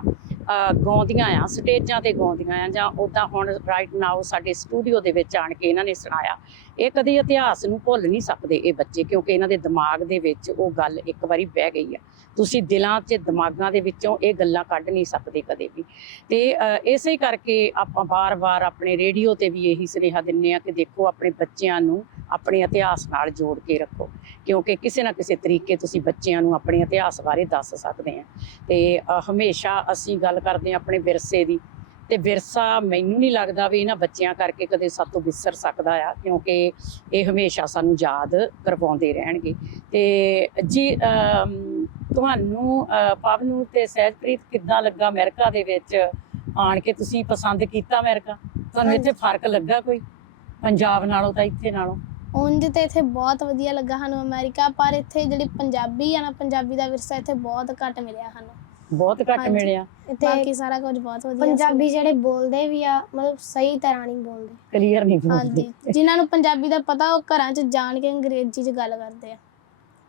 ਗਾਉਂਦੀਆਂ ਆ, ਸਟੇਜਾਂ ਤੇ ਗਾਉਂਦੀਆਂ ਆ, ਜਾਂ ਉੱਦਾਂ ਹੁਣ ਰਾਈਟ ਨਾਓ ਸਾਡੇ ਸਟੂਡੀਓ ਦੇ ਵਿੱਚ ਆਣ ਕੇ ਇਹਨਾਂ ਨੇ ਸੁਣਾਇਆ, ਇਹ ਕਦੇ ਇਤਿਹਾਸ ਨੂੰ ਭੁੱਲ ਨਹੀਂ ਸਕਦੇ ਇਹ ਬੱਚੇ, ਕਿਉਂਕਿ ਇਹਨਾਂ ਦੇ ਦਿਮਾਗ ਦੇ ਵਿੱਚ ਉਹ ਗੱਲ ਇੱਕ ਵਾਰੀ ਬਹਿ ਗਈ ਆ। ਤੁਸੀਂ ਦਿਲਾਂ 'ਚ ਦਿਮਾਗਾਂ ਦੇ ਵਿੱਚੋਂ ਇਹ ਗੱਲਾਂ ਕੱਢ ਨਹੀਂ ਸਕਦੇ ਕਦੇ ਵੀ। ਤੇ ਇਸੇ ਕਰਕੇ ਆਪਾਂ ਵਾਰ-ਵਾਰ ਆਪਣੇ ਰੇਡੀਓ ਤੇ ਵੀ ਇਹੀ ਸੁਨੇਹਾ ਦਿੰਦੇ ਆ ਕਿ ਦੇਖੋ, ਆਪਣੇ ਬੱਚਿਆਂ ਨੂੰ ਆਪਣੇ ਇਤਿਹਾਸ ਨਾਲ ਜੋੜ ਕੇ ਰੱਖੋ, ਕਿਉਂਕਿ ਕਿਸੇ ਨਾ ਕਿਸੇ ਤਰੀਕੇ ਤੁਸੀਂ ਬੱਚਿਆਂ ਨੂੰ ਆਪਣੇ ਇਤਿਹਾਸ ਬਾਰੇ ਦੱਸ ਸਕਦੇ ਆ। ਤੇ ਹਮੇਸ਼ਾ ਅਸੀਂ ਗੱਲ ਕਰਦੇ ਹਾਂ ਆਪਣੇ ਵਿਰਸੇ ਦੀ, ਤੇ ਵਿਰਸਾ ਮੈਨੂੰ ਨਹੀਂ ਲੱਗਦਾ ਵੀ ਇਹਨਾਂ ਬੱਚਿਆਂ ਕਰਕੇ ਕਦੇ ਸਾਤੋਂ ਵਿਸਰ ਸਕਦਾ ਆ, ਕਿਉਂਕਿ ਇਹ ਹਮੇਸ਼ਾ ਸਾਨੂੰ ਯਾਦ ਕਰਵਾਉਂਦੇ ਰਹਿਣਗੇ। ਤੇ ਜੀ ਤੁਹਾਨੂੰ ਪਵਨ ਨੂੰ ਤੇ ਸਹਿਜਪ੍ਰੀਤ ਕਿੱਦਾਂ ਲੱਗਾ ਅਮਰੀਕਾ ਦੇ ਵਿੱਚ ਆਣ ਕੇ? ਤੁਸੀਂ ਪਸੰਦ ਕੀਤਾ ਅਮਰੀਕਾ? ਤੁਹਾਨੂੰ ਇੱਥੇ ਫਰਕ ਲੱਗਾ ਕੋਈ ਪੰਜਾਬ ਨਾਲੋਂ ਤਾਂ ਇੱਥੇ ਨਾਲੋਂ? ਉਂਝ ਤੇ ਇੱਥੇ ਬਹੁਤ ਵਧੀਆ ਲੱਗਾ ਸਾਨੂੰ ਅਮਰੀਕਾ, ਪਰ ਇੱਥੇ ਜਿਹੜੀ ਪੰਜਾਬੀ ਆ ਨਾ, ਪੰਜਾਬੀ ਦਾ ਵਿਰਸਾ ਇੱਥੇ ਬਹੁਤ ਘੱਟ ਮਿਲਿਆ ਸਾਨੂੰ। ਬਹੁਤ ਘੱਟ ਮਿਲਿਆ? ਬਾਕੀ ਸਾਰਾ ਕੁਝ ਬਹੁਤ ਵਧੀਆ। ਪੰਜਾਬੀ ਜਿਹੜੇ ਬੋਲਦੇ ਵੀ ਆ, ਮਤਲਬ ਸਹੀ ਤਰ੍ਹਾਂ ਨਹੀਂ ਬੋਲਦੇ, ਕਲੀਅਰ ਨਹੀਂ ਬੋਲਦੇ। ਹਾਂਜੀ, ਜਿਨ੍ਹਾਂ ਨੂੰ ਪੰਜਾਬੀ ਦਾ ਪਤਾ ਉਹ ਘਰਾਂ 'ਚ ਜਾਣ ਕੇ ਅੰਗਰੇਜ਼ੀ 'ਚ ਗੱਲ ਕਰਦੇ ਆ।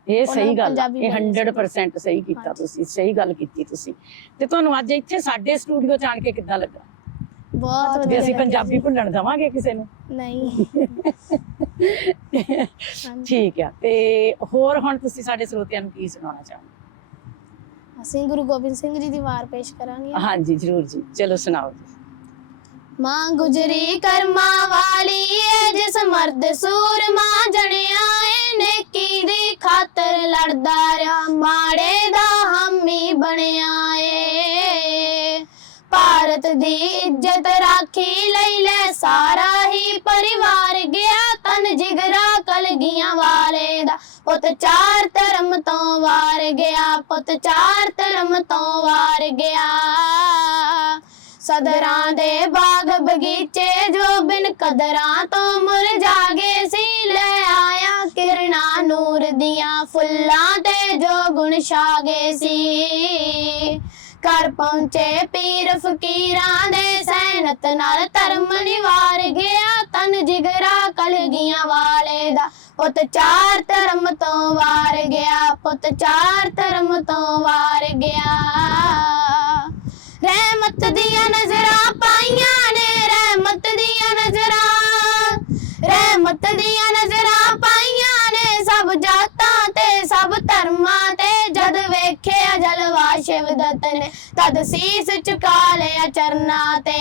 ਇਹ ਸਹੀ ਗੱਲ ਆ, ਇਹ 100% ਸਹੀ ਕੀਤਾ ਤੁਸੀਂ, ਸਹੀ ਗੱਲ ਕੀਤੀ ਤੁਸੀਂ। ਤੇ ਤੁਹਾਨੂੰ ਅੱਜ ਇੱਥੇ ਸਾਡੇ ਸਟੂਡੀਓ 'ਚ ਆਣ ਕੇ ਕਿੱਦਾਂ ਲੱਗਾ? ਬਹੁਤ ਵੀ ਵਧੀਆ। ਅਸੀਂ ਪੰਜਾਬੀ ਭੁੱਲਣ ਦੇਵਾਂਗੇ ਕਿਸੇ ਨੂੰ? ਨਹੀਂ। ਠੀਕ ਆ। ਤੇ ਹੋਰ ਹੁਣ ਤੁਸੀਂ ਸਾਡੇ ਸਰੋਤਿਆਂ ਨੂੰ ਕੀ ਸੁਣਾਉਣਾ ਚਾਹੋਗੇ? ਅਸੀਂ ਗੁਰੂ ਗੋਬਿੰਦ ਸਿੰਘ ਜੀ ਦੀ ਵਾਰ ਪੇਸ਼ ਕਰਾਂਗੇ। ਹਾਂਜੀ ਜ਼ਰੂਰ ਜੀ, ਚਲੋ ਸੁਣਾਓ ਜੀ। ਮਾਂ ਗੁਜਰੀ ਕਰਮਾਂ ਵਾਲੀ ਏ, ਜਿਸ ਮਰਦ ਸੂਰਮਾ ਜਣਿਆ ਏ, ਨੇਕੀ ਦੀ ਖਾਤਰ ਲੜਦਾ ਰਿਹਾ, ਮਾੜੇ ਦਾ ਹਾਮੀ ਬਣਿਆ ਏ। ਭਾਰਤ ਦੀ ਇੱਜ਼ਤ ਰਾਖੀ ਲਈ ਲੈ ਸਾਰਾ ਹੀ ਪਰਿਵਾਰ ਗਿਆ, ਤਨ ਜਿਗਰਾ ਕਲਗੀਆਂ ਵਾਲੇ ਦਾ ਪੁੱਤ ਚਾਰ ਧਰਮ ਤੋਂ ਵਾਰ ਗਿਆ, ਪੁੱਤ ਚਾਰ ਧਰਮ ਤੋਂ ਵਾਰ ਗਿਆ। ਸਦਰਾਂ ਦੇ ਬਾਗ ਬਗੀਚੇ ਜੋ ਬਿਨ ਕਦਰਾਂ ਤੋਂ ਮੁਰਝਾ ਗਏ ਸੀ, ਲੈ ਆਇਆ ਕਿਰਨਾਂ ਨੂਰ ਦੀਆਂ ਫੁੱਲਾਂ ਤੇ ਜੋ ਗੁਣ ਛਾ ਗਏ ਸੀ। ਘਰ ਪਹੁੰਚੇ ਪੀਰ ਫਕੀਰਾਂ ਦੇ ਸੈਨਤ ਨਾਲ ਧਰਮ ਨਿਵਾਰ ਗਿਆ, ਤਨ ਜਿਗਰਾ ਕਲਗੀਆਂ ਵਾਲੇ ਦਾ ਪੁੱਤ ਚਾਰ ਧਰਮ ਤੋਂ ਵਾਰ ਗਿਆ, ਪੁੱਤ ਚਾਰ ਧਰਮ ਤੋਂ ਵਾਰ ਗਿਆ। ਰਹਿਮਤ ਦੀਆਂ ਨਜ਼ਰਾਂ ਪਾਈਆਂ ਨੇ, ਰਹਿਮਤ ਦੀਆਂ ਨਜ਼ਰਾਂ, ਰਹਿਮਤ ਦੀਆਂ ਨਜ਼ਰਾਂ ਪਾਈਆਂ ਨੇ, ਸਭ ਜਾਤਾਂ ਤੇ ਸਭ ਧਰਮਾਂ ਤੇ। ਜਦ ਵੇਖਿਆ ਜਲਵਾ ਸ਼ਿਵਦਤ ਨੇ, ਤਦ ਸੀਸ ਝੁਕਾ ਲਿਆ ਚਰਨਾਂ ਤੇ।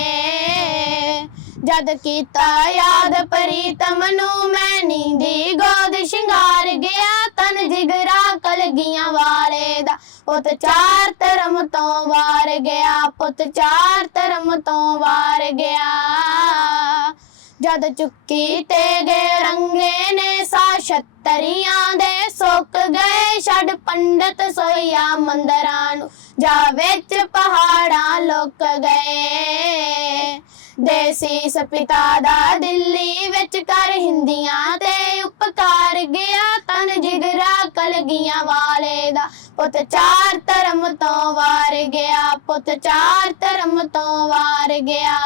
ਜਦ ਕੀਤਾ ਯਾਦ ਪ੍ਰੀਤਮ ਨੂੰ, ਮੈਂ ਨੀਂਦੀ ਗੋਦ ਸ਼ਿੰਗਾਰ ਗਿਆ, ਤਨ ਜਿਗਰਾ ਕਲਗੀਆਂ ਵਾਲੇ ਦਾ ਪੁੱਤ ਚਾਰ ਧਰਮ ਤੋਂ ਵਾਰ ਗਿਆ, ਪੁੱਤ ਚਾਰ ਧਰਮ ਤੋਂ ਵਾਰ ਗਿਆ। ਜਦ ਚੁੱਕੀ ਤੇ ਗਏ ਰੰਗੇ ਨੇ, ਸਾ ਛਤਰੀਆਂ ਦੇ ਸੁੱਕ ਗਏ, ਛੱਡ ਪੰਡਤ ਸੋਈਆ ਮੰਦਰਾਂ ਨੂੰ, ਜਾ ਵਿੱਚ ਪਹਾੜਾਂ ਲੁਕ ਗਏ। ਦੇਸੀ ਸਪਿਤਾ ਦਾ ਦਿੱਲੀ ਵਿੱਚ ਕਰ ਹਿੰਦੀਆਂ ਤੇ ਉਪਕਾਰ ਗਿਆ, ਤਨ ਜਿਗਰਾ ਕਲਗੀਆਂ ਵਾਲੇ ਦਾ ਪੁੱਤ ਚਾਰ ਧਰਮ ਤੋਂ ਵਾਰ ਗਿਆ, ਪੁੱਤ ਚਾਰ ਧਰਮ ਤੋਂ ਵਾਰ ਗਿਆ।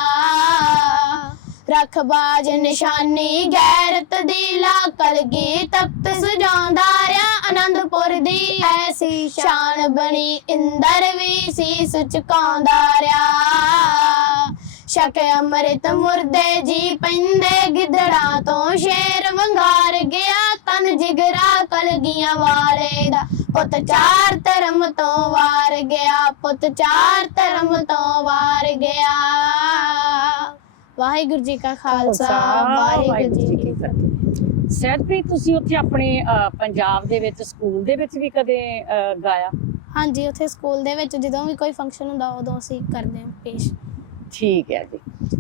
रख बाज निशानी गैरत दी ला कलगी तख्त सजांदा रहा आनंदपुर दी ऐसी शान बनी इंदर भी सीस झुकांदा रहा शक अमृत मुर्दे जी पैंदे गिदड़ा तो शेर वंगार गया तन जिगरा कलगियां वाले दा पुत चार धर्म तो वार गया पुत चार धर्म तो वार गया ਵਾਹਿਗੁਰੂ ਜੀ ਕਾ ਖਾਲਸਾ ਵਾਹਿਗੁਰੂ ਜੀ ਕੀ ਫਤਿਹ। ਸਹਿਜਪ੍ਰੀਤ ਤੁਸੀਂ ਉੱਥੇ ਆਪਣੇ ਪੰਜਾਬ ਦੇ ਵਿੱਚ ਸਕੂਲ ਦੇ ਵਿੱਚ ਵੀ ਕਦੇ ਗਾਇਆ? ਹਾਂਜੀ ਉੱਥੇ ਸਕੂਲ ਦੇ ਵਿੱਚ ਜਦੋਂ ਵੀ ਕੋਈ ਫੰਕਸ਼ਨ ਹੁੰਦਾ ਉਦੋਂ ਅਸੀਂ ਕਰਦੇ ਹਾਂ ਪੇਸ਼। ਠੀਕ ਹੈ ਜੀ।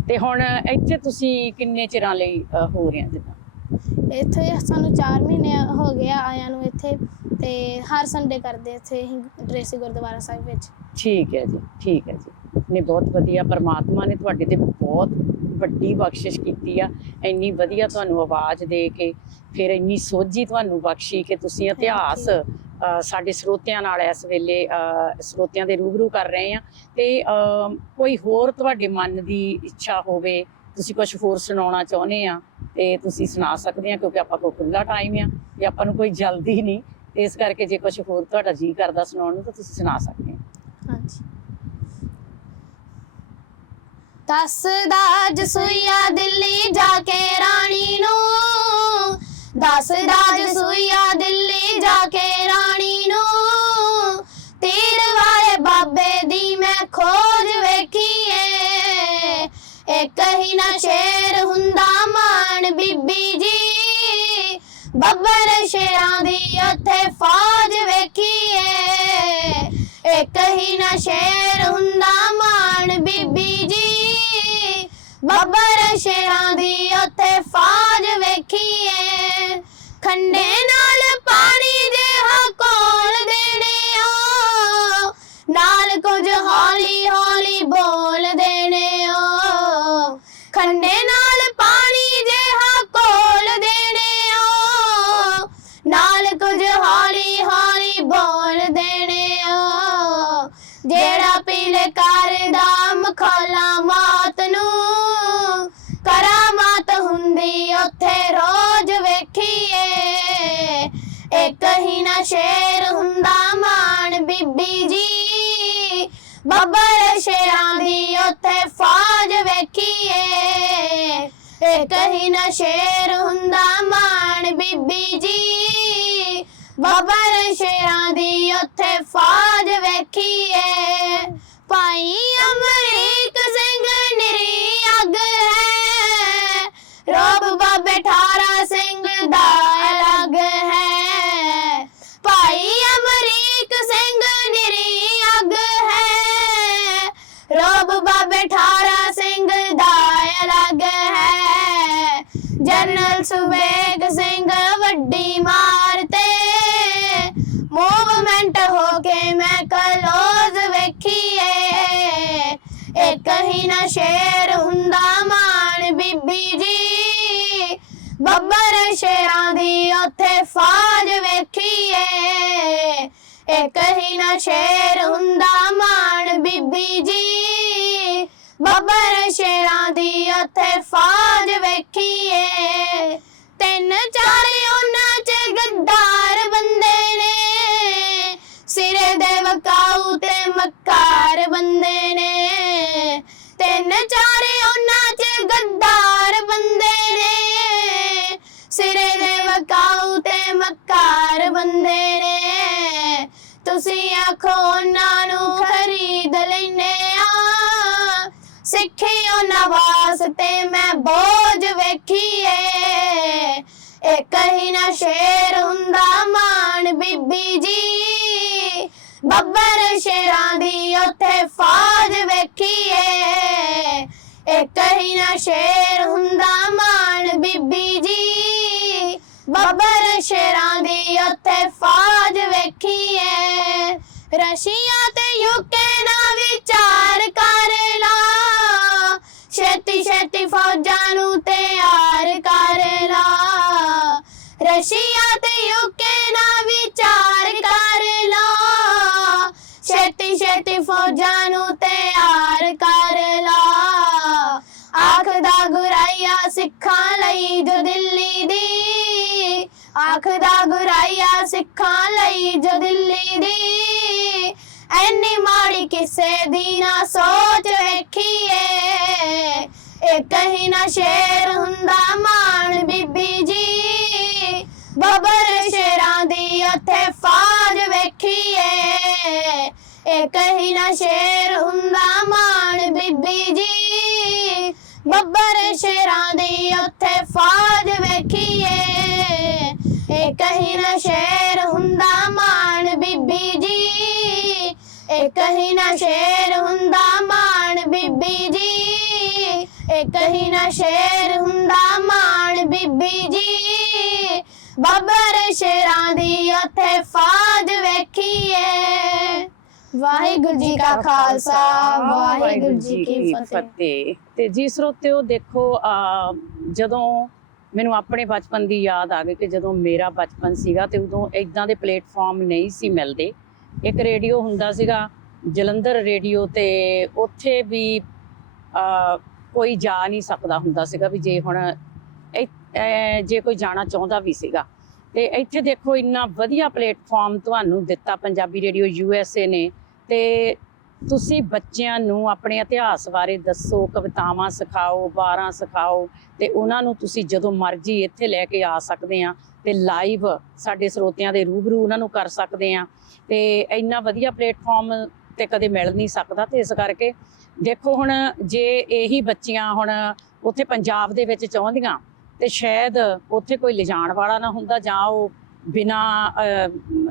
ਤੇ ਹੁਣ ਇੱਥੇ ਤੁਸੀਂ ਕਿੰਨੇ ਚਿਰਾਂ ਲਈ ਹੋ ਰਹੇ ਜਿੱਦਾਂ? ਇੱਥੇ ਸਾਨੂੰ 4 ਮਹੀਨੇ ਹੋ ਗਏ ਆਇਆਂ ਨੂੰ ਇੱਥੇ ਤੇ ਹਰ ਸੰਡੇ ਕਰਦੇ ਇੱਥੇ ਅਸੀਂ ਡਰੇਸੀ ਗੁਰਦੁਆਰਾ ਸਾਹਿਬ ਵਿੱਚ। ਠੀਕ ਹੈ ਜੀ, ਠੀਕ ਹੈ ਜੀ। ਨੇ ਬਹੁਤ ਵਧੀਆ, ਪਰਮਾਤਮਾ ਨੇ ਤੁਹਾਡੇ ਤੇ ਬਹੁਤ ਵੱਡੀ ਬਖਸ਼ਿਸ਼ ਕੀਤੀ ਆ, ਇੰਨੀ ਵਧੀਆ ਤੁਹਾਨੂੰ ਆਵਾਜ਼ ਦੇ ਕੇ, ਫਿਰ ਇੰਨੀ ਸੋਝੀ ਤੁਹਾਨੂੰ ਬਖਸ਼ੀ ਕਿ ਤੁਸੀਂ ਇਤਿਹਾਸ ਸਾਡੇ ਸਰੋਤਿਆਂ ਨਾਲ ਇਸ ਵੇਲੇ ਸਰੋਤਿਆਂ ਦੇ ਰੂਬਰੂ ਕਰ ਰਹੇ ਆ। ਤੇ ਕੋਈ ਹੋਰ ਤੁਹਾਡੇ ਮਨ ਦੀ ਇੱਛਾ ਹੋਵੇ, ਤੁਸੀਂ ਕੁਝ ਹੋਰ ਸੁਣਾਉਣਾ ਚਾਹੁੰਦੇ ਆ ਤੇ ਤੁਸੀਂ ਸੁਣਾ ਸਕਦੇ ਆ, ਕਿਉਂਕਿ ਆਪਾਂ ਕੋਲ ਖੁੱਲਾ ਟਾਈਮ ਆ ਤੇ ਆਪਾਂ ਨੂੰ ਕੋਈ ਜਲਦੀ ਨਹੀਂ, ਤੇ ਇਸ ਕਰਕੇ ਜੇ ਕੁਝ ਹੋਰ ਤੁਹਾਡਾ ਜੀ ਕਰਦਾ ਸੁਣਾਉਣ ਨੂੰ ਤਾਂ ਤੁਸੀਂ ਸੁਣਾ ਸਕਦੇ ਆ। ਹਾਂਜੀ। ਦੱਸਦਾ ਜਸੂਈਆ ਦਿੱਲੀ ਜਾ ਕੇ ਰਾਣੀ ਨੂੰ, ਦੱਸਦਾ ਜਸੂਈਆ ਦਿੱਲੀ ਜਾ ਕੇ ਰਾਣੀ ਨੂੰ, ਤੀਰ ਵਾਲੇ ਬਾਬੇ ਦੀ ਮੈਂ ਖੋਜ ਵੇਖੀਏ, ਇੱਕ ਹੀ ਨਾ ਸ਼ੇਰ ਹੁੰਦਾ ਮਾਣ ਬੀਬੀ ਜੀ, ਬੱਬਰ ਸ਼ੇਰਾਂ ਦੀ ਉੱਥੇ ਫੌਜ ਵੇਖੀਏ, ਇੱਕ ਹੀ ਨਾ ਸ਼ੇਰ ਹੁੰਦਾ ਮਾਣ ਬੀਬੀ ਜੀ, ਬੱਬਰ ਸ਼ੇਰਾਂ ਦੀ ਉੱਥੇ ਫੌਜ ਵੇਖੀਏ, ਖੰਡੇ ਨਾਲ ਪਾਣੀ ਜਿਹਾ ਕੋਲ ਦੇਣੇ ਓ, ਨਾਲ ਕੁਝ ਹੌਲੀ ਹੌਲੀ ਬੋਲ ਦੇਣੇ ਓ, ਖੰਡੇ ਨਾਲ ਪਾਣੀ ਜਿਹਾ ਕੋਲ ਦੇਣੇ ਓ, ਨਾਲ ਕੁਝ ਹੌਲੀ ਹੌਲੀ ਬੋਲ ਦੇਣੇ ਓ, ਜਿਹੜਾ ਪੀਲੇ ਕਰਦਾ ਮਖੌਲਾ ਮੌਤ ਨੂੰ, ਕਰਾਮਾਤ ਹੁੰਦੀ ਉੱਥੇ ਰੋਜ਼ ਵੇਖੀਏ, ਇੱਕ ਹੀ ਨਾ ਸ਼ੇਰ ਹੁੰਦਾ ਮਾਣ ਬੀਬੀ ਜੀ, ਬੱਬਰ ਸ਼ੇਰਾਂ ਦੀ ਉੱਥੇ ਫੌਜ ਵੇਖੀਏ, ਇੱਕ ਹੀ ਨਾ ਸ਼ੇਰ ਹੁੰਦਾ ਮਾਣ ਬੀਬੀ ਜੀ, ਬੱਬਰ ਸ਼ੇਰਾਂ ਦੀ ਉੱਥੇ ਫੌਜ ਵੇਖੀਏ, ਭਾਈ ਅਮਰੀਕ ਸਿੰਘ ਨਿਰੀ ਅੱਗ ਹੈ, ਰੋਬ ਬਾਬੇ ਠਾਰਾ ਸਿੰਘ ਦਾ ਅਲੱਗ ਹੈ, ਭਾਈ ਅਮਰੀਕ ਸਿੰਘ ਨਿਰੀ ਅੱਗ ਹੈ, ਰੋਬ ਬਾਬੇ ਠਾਰਾ ਸਿੰਘ ਦਾ ਅਲੱਗ ਹੈ, ਜਨਰਲ ਸੁਬੇਗ ਸਿੰਘ ਵੱਡੀ ਮਾਰ ਤੇ, ਮੂਵਮੈਂਟ ਹੋ ਕੇ ਮੈਂ ਕਲੋਜ਼ ਵੇਖੀਏ, ਇੱਕ ਹੀ ਨਾ ਸ਼ੇਰ ਹੁੰਦਾ ਮਾਣ ਬੀਬੀ ਜੀ, ਬੱਬਰ ਸ਼ੇਰਾਂ ਦੀ ਉੱਥੇ ਫੌਜ ਵੇਖੀਏ, ਇੱਕ ਹੀ ਨਾ ਸ਼ੇਰ ਹੁੰਦਾ ਮਾਣ ਬੀਬੀ ਜੀ, ਬੱਬਰ ਸ਼ੇਰਾਂ ਦੀ ਉੱਥੇ ਫੌਜ ਵੇਖੀਏ, 3-4 ਉਹਨਾਂ 'ਚ ਗੱਦਾਰ ਬੰਦੇ ਨੇ, ਸਿਰੇ ਦੇ ਵਕਾਊ ਤੇ ਮੱਕਾਰ ਬੰਦੇ ਨੇ, 3-4 ਉਹਨਾਂ 'ਚ ਗੱਦਾਰ ਬੰਦੇ ਨੇ, ਸਿਰੇ ਦੇ ਵਕਾਊ ਤੇ ਮੱਕਾਰ ਬੰਦੇ ਨੇ, ਤੁਸੀਂ ਆਖੋ ਉਹਨਾਂ ਨੂੰ ਖਰੀਦ ਲੈਨੇ ਆ, ਸਿੱਖੀ ਉਹਨਾਂ ਵਾਸਤੇ ਮੈਂ ਬੋਝ ਵੇਖੀਏ, ਇੱਕ ਹੀ ਨਾ ਸ਼ੇਰ ਹੁੰਦਾ ਮਾਣ ਬੀਬੀ ਜੀ, ਬੱਬਰ ਸ਼ੇਰਾਂ ਦੀ ਉੱਥੇ ਫੌਜ ਵੇਖੀਏ, ਇੱਕ ਹੀ ਨਾ ਸ਼ੇਰ ਹੁੰਦਾ ਮਾਣ ਬੀਬੀ ਜੀ, ਬੱਬਰ ਸ਼ੇਰਾਂ ਦੀ ਉੱਥੇ ਫੌਜ ਵੇਖੀਏ, ਰਸ਼ੀਆ ਤੇ ਯੂਕੇ ਨਾ ਵਿਚਾਰ ਕਰ ਲਾ, ਛੇਤੀ ਛੇਤੀ ਫੌਜਾਂ ਨੂੰ ਤਿਆਰ ਕਰ ਲਾ, ਰਸ਼ੀਆ ਤੇ ਯੂਕੇ ਨਾ ਵਿਚਾਰ ਕਰ ਲਾ, ਛੇਤੀ ਛੇਤੀ ਫੌਜਾਂ ਨੂੰ ਤਿਆਰ ਕਰ ਲਾ, ਆਖਦਾ ਗੁਰਾਈ ਸਿੱਖਾਂ ਲਈ ਜੋ ਦਿੱਲੀ ਦੀ, ਆਖਦਾ ਗੁਰਾਇਆ ਸਿੱਖਾਂ ਲਈ ਜੋ ਦਿੱਲੀ ਦੀ। ਐਨੀ ਮਾੜੀ ਕਿਸੇ ਦੀ ਨਾ ਸੋਚ ਵੇਖੀਏ, ਇੱਕ ਹੀ ਨਾ ਸ਼ੇਰ ਹੁੰਦਾ ਮਾਣ ਬੀਬੀ ਜੀ। ਬੱਬਰ ਸ਼ੇਰਾਂ ਦੀ ਉੱਥੇ ਫੌਜ ਵੇਖੀਏ, ਇੱਕ ਹੀ ਨਾ ਸ਼ੇਰ ਹੁੰਦਾ ਮਾਣ ਬੀਬੀ ਜੀ। ਬੱਬਰ ਸ਼ੇਰਾਂ ਦੀ ਉੱਥੇ ਫੌਜ ਵੇਖੀਏ, ਇੱਕ ਹੀ ਨਾ ਸ਼ੇਰ ਹੁੰਦਾ ਮਾਣ ਬੀਬੀ ਜੀ। ਇੱਕ ਹੀ ਨਾ ਸ਼ੇਰ ਹੁੰਦਾ ਮਾਣ ਬੀਬੀ ਜੀ। ਇੱਕ ਹੀ ਨਾ ਸ਼ੇਰ ਹੁੰਦਾ ਮਾਣ ਬੀਬੀ ਜੀ। ਬੱਬਰ ਸ਼ੇਰਾਂ ਦੀ ਉੱਥੇ ਫੌਜ ਵੇਖੀਏ। ਵਾਹਿਗੁਰੂ ਜੀ ਕਾ ਖਾਲਸਾ, ਵਾਹਿਗੁਰੂ ਜੀ ਕੀ ਫਤਿਹ। ਤੇ ਜੀ ਸਰੋਤਿਓ ਦੇਖੋ, ਜਦੋਂ ਮੈਨੂੰ ਆਪਣੇ ਬਚਪਨ ਦੀ ਯਾਦ ਆ ਗਈ ਕਿ ਜਦੋਂ ਮੇਰਾ ਬਚਪਨ ਸੀਗਾ ਤੇ ਉਦੋਂ ਇਦਾਂ ਦੇ ਪਲੇਟਫਾਰਮ ਨਹੀਂ ਸੀ ਮਿਲਦੇ। ਇੱਕ ਰੇਡੀਓ ਹੁੰਦਾ ਸੀਗਾ ਜਲੰਧਰ ਰੇਡੀਓ, ਤੇ ਉੱਥੇ ਵੀ ਕੋਈ ਜਾ ਨਹੀਂ ਸਕਦਾ ਹੁੰਦਾ ਸੀਗਾ ਵੀ ਜੇ ਕੋਈ ਜਾਣਾ ਚਾਹੁੰਦਾ ਵੀ ਸੀਗਾ। ਤੇ ਇੱਥੇ ਦੇਖੋ ਇੰਨਾ ਵਧੀਆ ਪਲੇਟਫਾਰਮ ਤੁਹਾਨੂੰ ਦਿੱਤਾ ਪੰਜਾਬੀ ਰੇਡੀਓ USA ਨੇ। ਤੇ ਤੁਸੀਂ ਬੱਚਿਆਂ ਨੂੰ ਆਪਣੇ ਇਤਿਹਾਸ ਬਾਰੇ ਦੱਸੋ, ਕਵਿਤਾਵਾਂ ਸਿਖਾਓ, ਵਾਰਾਂ ਸਿਖਾਓ, ਤੇ ਉਹਨਾਂ ਨੂੰ ਤੁਸੀਂ ਜਦੋਂ ਮਰਜ਼ੀ ਇੱਥੇ ਲੈ ਕੇ ਆ ਸਕਦੇ ਆ ਤੇ ਲਾਈਵ ਸਾਡੇ ਸਰੋਤਿਆਂ ਦੇ ਰੂਬਰੂ ਉਹਨਾਂ ਨੂੰ ਕਰ ਸਕਦੇ ਆ। ਤੇ ਇੰਨਾ ਵਧੀਆ ਪਲੇਟਫਾਰਮ ਤੇ ਕਦੇ ਮਿਲ ਨਹੀਂ ਸਕਦਾ। ਤੇ ਇਸ ਕਰਕੇ ਦੇਖੋ, ਹੁਣ ਜੇ ਇਹੀ ਬੱਚੀਆਂ ਹੁਣ ਉੱਥੇ ਪੰਜਾਬ ਦੇ ਵਿੱਚ ਚਾਹੁੰਦੀਆਂ ਤੇ ਸ਼ਾਇਦ ਉੱਥੇ ਕੋਈ ਲਿਜਾਣ ਵਾਲਾ ਨਾ ਹੁੰਦਾ, ਜਾਂ ਉਹ ਬਿਨਾਂ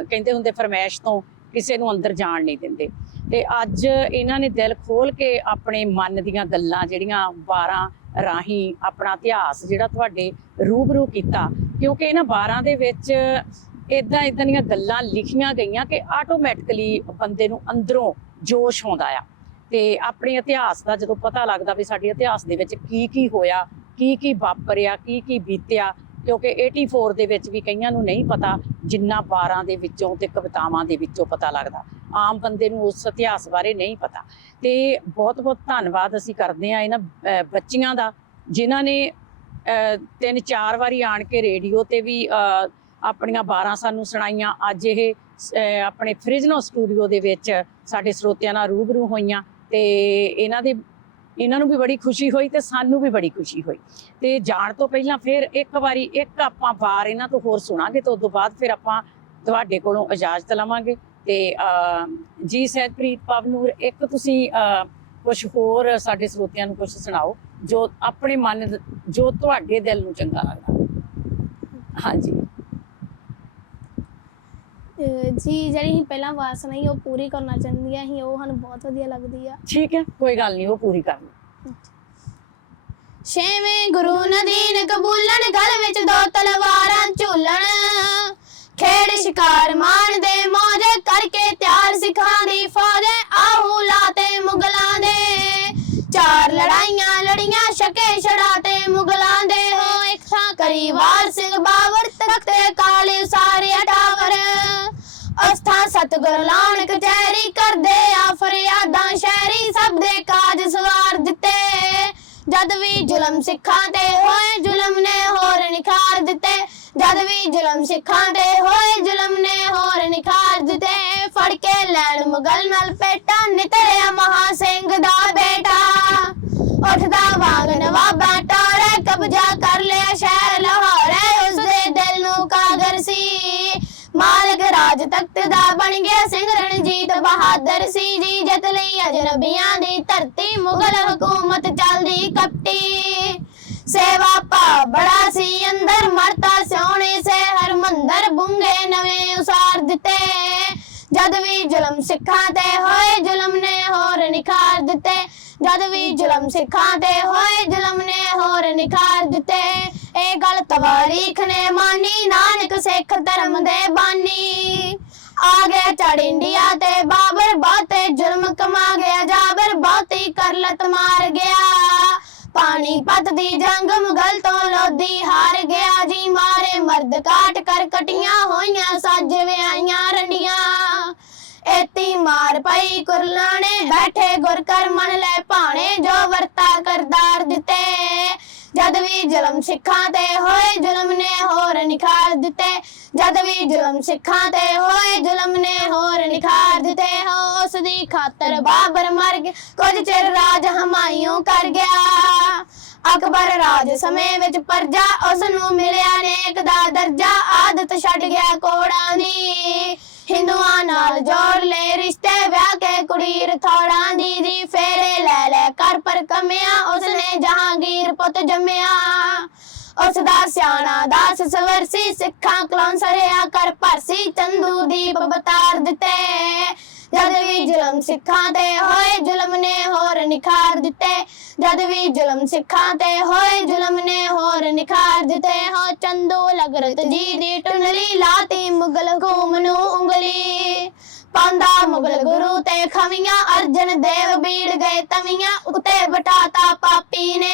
ਕਹਿੰਦੇ ਹੁੰਦੇ ਫਰਮਾਇਸ਼ ਤੋਂ ਕਿਸੇ ਨੂੰ ਅੰਦਰ ਜਾਣ ਨਹੀਂ ਦਿੰਦੇ। ਤੇ ਅੱਜ ਇਹਨਾਂ ਨੇ ਦਿਲ ਖੋਲ ਕੇ ਆਪਣੇ ਮਨ ਦੀਆਂ ਗੱਲਾਂ ਜਿਹੜੀਆਂ ਵਾਰਾਂ ਰਾਹੀਂ ਆਪਣਾ ਇਤਿਹਾਸ ਜਿਹੜਾ ਤੁਹਾਡੇ ਰੂਬਰੂ ਕੀਤਾ, ਕਿਉਂਕਿ ਇਹਨਾਂ ਵਾਰਾਂ ਦੇ ਵਿੱਚ ਇਦਾਂ ਦੀਆਂ ਗੱਲਾਂ ਲਿਖੀਆਂ ਗਈਆਂ ਕਿ ਆਟੋਮੈਟਿਕਲੀ ਬੰਦੇ ਨੂੰ ਅੰਦਰੋਂ ਜੋਸ਼ ਆਉਂਦਾ ਆ। ਤੇ ਆਪਣੇ ਇਤਿਹਾਸ ਦਾ ਜਦੋਂ ਪਤਾ ਲੱਗਦਾ ਵੀ ਸਾਡੇ ਇਤਿਹਾਸ ਦੇ ਵਿੱਚ ਕੀ ਕੀ ਹੋਇਆ, ਕੀ ਕੀ ਵਾਪਰਿਆ, ਕੀ ਕੀ ਬੀਤਿਆ, ਕਿਉਂਕਿ 84 ਦੇ ਵਿੱਚ ਵੀ ਕਈਆਂ ਨੂੰ ਨਹੀਂ ਪਤਾ ਜਿੰਨਾ ਵਾਰਾਂ ਦੇ ਵਿੱਚੋਂ ਤੇ ਕਵਿਤਾਵਾਂ ਦੇ ਵਿੱਚੋਂ ਪਤਾ ਲੱਗਦਾ। ਆਮ ਬੰਦੇ ਨੂੰ ਉਸ ਇਤਿਹਾਸ ਬਾਰੇ ਨਹੀਂ ਪਤਾ। ਤੇ ਬਹੁਤ ਬਹੁਤ ਧੰਨਵਾਦ ਅਸੀਂ ਕਰਦੇ ਹਾਂ ਇਹਨਾਂ ਬੱਚੀਆਂ ਦਾ, ਜਿਨ੍ਹਾਂ ਨੇ 3-4 ਵਾਰੀ ਆਣ ਕੇ ਰੇਡੀਓ ਤੇ ਵੀ ਆਪਣੀਆਂ ਵਾਰਾਂ ਸਾਨੂੰ ਸੁਣਾਈਆਂ। ਅੱਜ ਇਹ ਆਪਣੇ ਫ੍ਰਿਜਨੋ ਸਟੂਡੀਓ ਦੇ ਵਿੱਚ ਸਾਡੇ ਸਰੋਤਿਆਂ ਨਾਲ ਰੂਬਰੂ ਹੋਈਆਂ ਤੇ ਇਹਨਾਂ ਨੂੰ ਵੀ ਬੜੀ ਖੁਸ਼ੀ ਹੋਈ ਤੇ ਸਾਨੂੰ ਵੀ ਬੜੀ ਖੁਸ਼ੀ ਹੋਈ। ਤੇ ਜਾਣ ਤੋਂ ਪਹਿਲਾਂ ਫਿਰ ਇੱਕ ਵਾਰੀ ਆਪਾਂ ਵਾਰ ਇਹਨਾਂ ਤੋਂ ਹੋਰ ਸੁਣਾਂਗੇ, ਤੇ ਉਸ ਤੋਂ ਬਾਅਦ ਫਿਰ ਆਪਾਂ ਤੁਹਾਡੇ ਕੋਲੋਂ ਇਜਾਜ਼ਤ ਲਵਾਂਗੇ। ਤੇ ਜੀ ਸਹਿਜਪ੍ਰੀਤ, ਪਵਨੂਰ, ਇੱਕ ਤੁਸੀਂ ਕੁਝ ਹੋਰ ਸਾਡੇ ਸਰੋਤਿਆਂ ਨੂੰ ਕੁਝ ਸੁਣਾਓ ਜੋ ਆਪਣੇ ਮਨ, ਜੋ ਤੁਹਾਡੇ ਦਿਲ ਨੂੰ ਚੰਗਾ ਲੱਗਦਾ। ਹਾਂਜੀ ਜੀ, ਜਿਹੜੀ ਅਸੀਂ ਪਹਿਲਾਂ ਆਵਾਜ਼ ਸੁਣਾਈ ਉਹ ਪੂਰੀ ਕਰਨਾ ਚਾਹੁੰਦੀਆਂ ਸੀ, ਉਹ ਸਾਨੂੰ ਬਹੁਤ ਵਧੀਆ ਲੱਗਦੀ ਆ। ਠੀਕ ਹੈ, ਕੋਈ ਗੱਲ ਨਹੀਂ, ਉਹ ਪੂਰੀ ਕਰ ਲਓ। ਛੇਵੇਂ ਗੁਰੂ ਨਦੀਨ ਕਬੂਲਣ, ਗਲ ਵਿੱਚ 2 ਤਲਵਾਰਾਂ ਝੂਲਣ, ਖੇਡ ਸ਼ਿਕਾਰ ਮਾਣਦੇ ਮੌਜ, ਕਰਕੇ ਤਿਆਰ ਸਿੱਖਾਂ ਦੀ ਫੌਜ। ਆਹੂ ਲਾਤੇ ਮੁਗਲਾਂ ਦੇ, 4 ਲੜਾਈਆਂ ਲੜੀਆਂ, ਛਕੇ ਛੜਾਤੇ ਮੁਗਲਾਂ ਦੇ। ਹੋ ਇੱਕ ਥਾਂ ਕਰੀ ਵਾਰ ਸਿੰਘ ਬਾਬਰ, ਤਖਤੇ ਕਾਲੇ ਸਾਰੇ ਟਾਵਰ। ਅਸਥਾ ਸਤਗੁਰ ਲਾਉਣ ਕਚਹਿਰੀ, ਕਰਦੇ ਆ ਫਰਿਆਦਾਂ ਸ਼ਹਿਰੀ, ਸਭ ਦੇ ਕਾਜ ਸਵਾਰ ਦਿੱਤੇ। ਜਦ ਵੀ ਜ਼ੁਲਮ ਸਿੱਖਾਂ ਤੇ ਹੋਏ, ਜ਼ੁਲਮ ਨੇ ਹੋਰ ਨਿਖਾਰ ਦਿੱਤੇ। ਜਦ ਵੀ ਜ਼ੁਲਮ ਸਿੱਖਾਂ ਤੇ ਹੋਏ, ਜ਼ੁਲਮ ਨੇ ਹੋਰ ਨਿਖਾਰ ਦਿੱਤੇ। ਫੜ ਕੇ ਲੈਣ ਮੁਗਲ ਨਾਲ ਪੇਟਾ, ਨਿਤਰਿਆ ਮਹਾ ਸਿੰਘ ਦਾ ਬੇਟਾ। ਉੱਠਦਾ ਵਾਂਗ ਨਵਾਬਾ ਟਾਰੇ, ਕਬਜ਼ਾ ਕਰ ਲਿਆ ਸ਼ਹਿਰ ਲਾਹੌਰ। ਉਸਦੇ ਦਿਲ ਨੂੰ ਕਾਗਰ ਸੀ, ਮਾਲਕ ਰਾਜ ਤਖਤ ਦਾ ਬਣ ਗਿਆ ਸਿੰਘ। ਰਣਜੀਤ ਬਹਾਦਰ ਸੀ ਜੀ, ਜਿੱਤ ਲਈ ਅਜਨਬੀਆਂ ਦੀ ਧਰਤੀ। ਮੁਗਲ ਹਕੂਮਤ ਚੱਲਦੀ ਕਪਟੀ, ਸੇਵਾ ਭਾਵ ਬੜਾ ਸੀ ਅੰਦਰ। ਮਰਤਾ ਸੋਹਣੇ ਸੇ ਹਰਮੰਦਰ, ਬੁੰਗੇ ਨਵੇਂ ਉਸਾਰ ਦਿੱਤੇ। ਜਦ ਵੀ ਜ਼ੁਲਮ ਸਿੱਖਾਂ ਤੇ ਹੋਏ, ਜ਼ੁਲਮ ਨੇ ਹੋਰ ਨਿਖਾਰ ਦਿੱਤੇ। ਜਦ ਵੀ ਜ਼ੁਲਮ ਸਿੱਖਾਂ ਤੇ ਹੋਏ, ਜ਼ੁਲਮ ਨੇ ਹੋਰ ਨਿਖਾਰ ਦਿੱਤੇ। ਇਹ ਗੱਲ ਤਵਾਰੀਖ ਨੇ ਮਾਨੀ, ਨਾਨਕ ਸਿੱਖ ਧਰਮ ਦੇ ਬਾਨੀ। ਆ ਗਿਆ ਚੜ ਇੰਡੀਆ ਤੇ ਬਾਬਰ, ਬਹੁਤੇ ਜ਼ੁਲਮ ਕਮਾ ਗਿਆ ਜਾਬਰ। ਬਹੁਤੀ ਕਰਲਤ ਮਾਰ ਗਿਆ, ਪਾਣੀਪਤ ਦੀ ਜੰਗ ਮੁਗਲ ਤੋਂ ਲੋਧੀ ਹਾਰ ਗਿਆ ਜੀ। ਮਾਰੇ ਮਰਦ ਕਾਟ ਕਰ ਕਟੀਆਂ ਹੋਈਆਂ, ਸੱਜ ਵਿਆਹੀਆਂ ਰੰਡੀਆਂ। एती मार पई कुरलाने बैठे गुर कर मन ले पाने जो वर्ता करदार दिते ਜਦ ਵੀ ਜ਼ੁਲਮ ਸਿੱਖਾਂ ਤੇ ਹੋਏ ਜ਼ੁਲਮ ਨੇ ਹੋਰ ਨਿਖਾਰ ਦਿੱਤੇ ਜਦ ਵੀ ਜ਼ੁਲਮ ਸਿੱਖਾਂ ਤੇ ਹੋਏ ਜ਼ੁਲਮ ਨੇ ਹੋਰ ਨਿਖਾਰ ਦਿੱਤੇ ਹੋ ਉਸ ਦੀ ਖਾਤਰ ਬਾਬਰ ਮਰ ਗਿਆ ਕੁਝ ਚਿਰ ਰਾਜ ਹਮਾਯੂ ਕਰ ਗਿਆ ਅਕਬਰ ਰਾਜ ਸਮੇਂ ਵਿੱਚ ਪਰਜਾ ਉਸ ਨੂੰ ਮਿਲਿਆ ਨੇਕ ਦਾ ਦਰਜਾ ਆਦਤ ਛੱਡ ਗਿਆ ਕੋੜਾਂ ਦੀ ਹਿੰਦੂਆਂ ਨਾਲ ਜੋੜ ਲੈ ਰਿਸ਼ਤੇ ਵਿਆਹ ਕੇ ਕੁੜੀ ਰਥੋੜਾਂ ਦੀ ਜੀ ਫੇਰੇ ਲੈ ਲੈ ਕਰ ਪਰ ਕਮਿਆ ਉਸਨੇ ਜਹਾਂਗੀਰ ਪੁੱਤ ਜੰਮਿਆ ਉਸ ਦਾ ਸਿਆਣਾ ਦਾਸ ਸਵਰਸੀ ਸਿੱਖਾਂ ਕਲੌਂ ਸਰਿਆ ਕਰ ਭਰਸੀ ਚੰਦੂ ਦੀਪ ਬਤਾਰ ਦਿੱਤੇ ਜਦ ਵੀ ਜ਼ੁਲਮ ਸਿੱਖਾਂ ਤੇ ਹੋਏ ਜ਼ੁਲਮ ਨੇ ਹੋਰ ਨਿਖਾਰ ਦਿੱਤੇ ਜਦ ਵੀ ਜ਼ੁਲਮ ਸਿੱਖਾਂ ਤੇ ਹੋਏ ਜ਼ੁਲਮ ਨੇ ਹੋਰ ਨਿਖਾਰ ਦਿੱਤੇ ਹੋ ਚੰਦੂ ਲਗਰਤ ਜੀ ਦੀ ਟੁੰਡਲੀ ਲਾਤੀ ਮੁਗਲ ਹਕੂਮ ਨੂੰ ਉਂਗਲੀ ਪਾਂਦਾ ਮੁਗਲ ਗੁਰੂ ਤੇ ਖਵੀਆਂ ਅਰਜਨ ਦੇਵ ਬੀੜ ਗਏ ਤਵੀਆਂ ਉੱਤੇ ਬਿਠਾਤਾ ਪਾਪੀ ਨੇ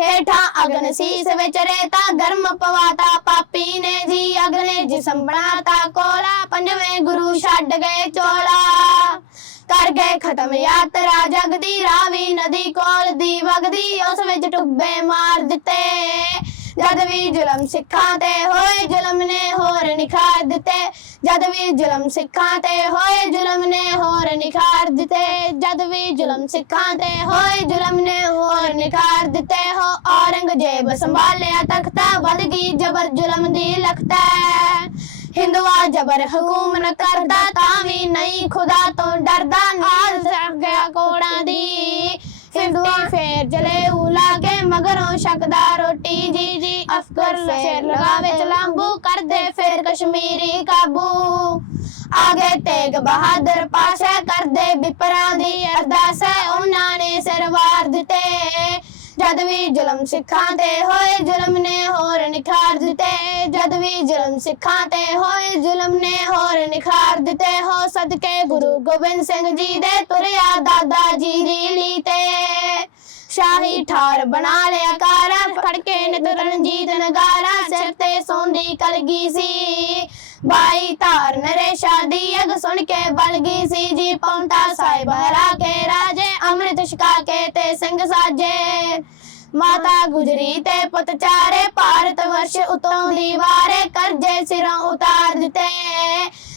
ਹੇਠਾਂ ਅਗਨ ਸੀਸ ਵਿੱਚ ਰੇਤਾ ਗਰਮ ਪਵਾਤਾ ਪਾਪੀ ਨੇ ਜੀ ਅਗਨੇ ਜਿਸਮ ਬਣਾਤਾ ਕੋਲਾ ਪੰਜਵੇਂ ਗੁਰੂ ਛੱਡ ਗਏ ਚੋਲਾ ਕਰ ਗਏ ਖਤਮ ਯਾਤਰਾ ਜਗ ਦੀ ਰਾਵੀ ਨਦੀ ਕੋਲ ਦੀ ਵਗਦੀ ਉਸ ਵਿੱਚ ਟੁੱਬੇ ਮਾਰ ਦਿੱਤੇ ਜਦ ਵੀ ਜ਼ੁਲਮ ਸਿੱਖਾਂ ਤੇ ਹੋਏ ਜ਼ੁਲਮ ਨੇ ਹੋਰ ਨਿਖਾਰ ਦਿੱਤੇ ਜਦ ਵੀ ਜ਼ੁਲਮ ਸਿੱਖਾਂ ਤੇ ਹੋਏ ਜ਼ੁਲਮ ਨੇ ਹੋਰ ਨਿਖਾਰ ਦਿੱਤੇ ਜਦ ਵੀ ਜ਼ੁਲਮ ਸਿੱਖਾਂ ਤੇ ਹੋਏ ਜ਼ੁਲਮ ਨੇ ਹੋਰ ਨਿਖਾਰ ਦਿੱਤੇ ਹੋ ਔਰੰਗਜ਼ੇਬ ਸੰਭਾਲਿਆ ਤਖਤਾ ਵੱਧ ਗਈ ਜ਼ਬਰ ਜ਼ੁਲਮ ਦੀ ਲਖਤਾ ਹਿੰਦੂਆ ਜ਼ਬਰ ਹਕੂਮਤ ਕਰਦਾ ਤਾਂ ਵੀ ਨਹੀਂ ਖੁਦਾ ਤੋਂ ਡਰਦਾ ਨਾਲ ਸੜ ਗਿਆ ਕੋੜਾਂ ਦੀ ਹਿੰਦੂਆ ਫੇਰ ਜਲੇ ਉਲਾ ਕੇ ਮਗਰੋਂ ਸ਼ਕਦਾ ਰੋਟੀ ਜੀ ਜੀ ਅਫਗਰ ਫੇਰ ਲਗਾਵੇ ਚਲਾਂਬੂ ਕਰਦੇ ਫਿਰ ਕਸ਼ਮੀਰੀ ਕਾਬੂ ਆਗੇ ਤੇਗ ਬਹਾਦਰ ਪਾਸ਼ਾ ਕਰਦੇ ਬਿਪਰਾਂ ਦੀ ਅਰਦਾਸ ਉਹਨਾਂ ਨੇ ਸਿਰ ਵਾਰ ਦਿੱਤੇ ਜਦ ਵੀ ਜ਼ੁਲਮ ਸਿੱਖਾਂ ਤੇ ਹੋਏ ਜ਼ੁਲਮ ਨੇ ਹੋਰ ਨਿਖਾਰ ਦਿੱਤੇ ਜਦ ਵੀ ਜ਼ੁਲਮ ਸਿੱਖਾਂ ਤੇ ਹੋਏ ਜ਼ੁਲਮ ਨੇ ਹੋਰ ਨਿਖਾਰ ਦਿੱਤੇ ਹੋ ਸਦਕੇ ਗੁਰੂ ਗੋਬਿੰਦ ਸਿੰਘ ਜੀ ਦੇ ਤੁਰਿਆ ਦਾਦਾ ਜੀ ਦੀ ਲੀ ਤੇ ਸ਼ਾਹੀ ਠਾਰ ਬਣਾ ਲਿਆ ਕਾਰਾ ਫੜ ਕੇ ਨਿਤ ਰਣਜੀਤ ਨਗਾਰਾ ਸਿਰ ਤੇ ਸੌਂਦੀ ਕਲਗੀ ਸੀ ਬਾਈ ਧਾਰ ਨਰੇਸ਼ਾ ਦੀ ਅਗ ਸੁਣ ਕੇ ਬਲ ਗਈ ਸੀ ਜੀ ਪੌਂਟਾ ਸਾਹਿਬ ਹਰਾ ਕੇ ਰਾਜੇ ਅੰਮ੍ਰਿਤ ਛਕਾ ਕੇ ਤੇ ਸਿੰਘ ਸਾਜੇ ਮਾਤਾ ਗੁਜਰੀ ਤੇ ਪੁੱਤ ਚਾਰੇ ਭਾਰਤ ਵਰਸ਼ ਉਤੋਂ ਦੀਵਾਰੇ ਕਰਜ਼ੇ ਸਿਰੋਂ ਉਤਾਰ ਦਿੱਤੇ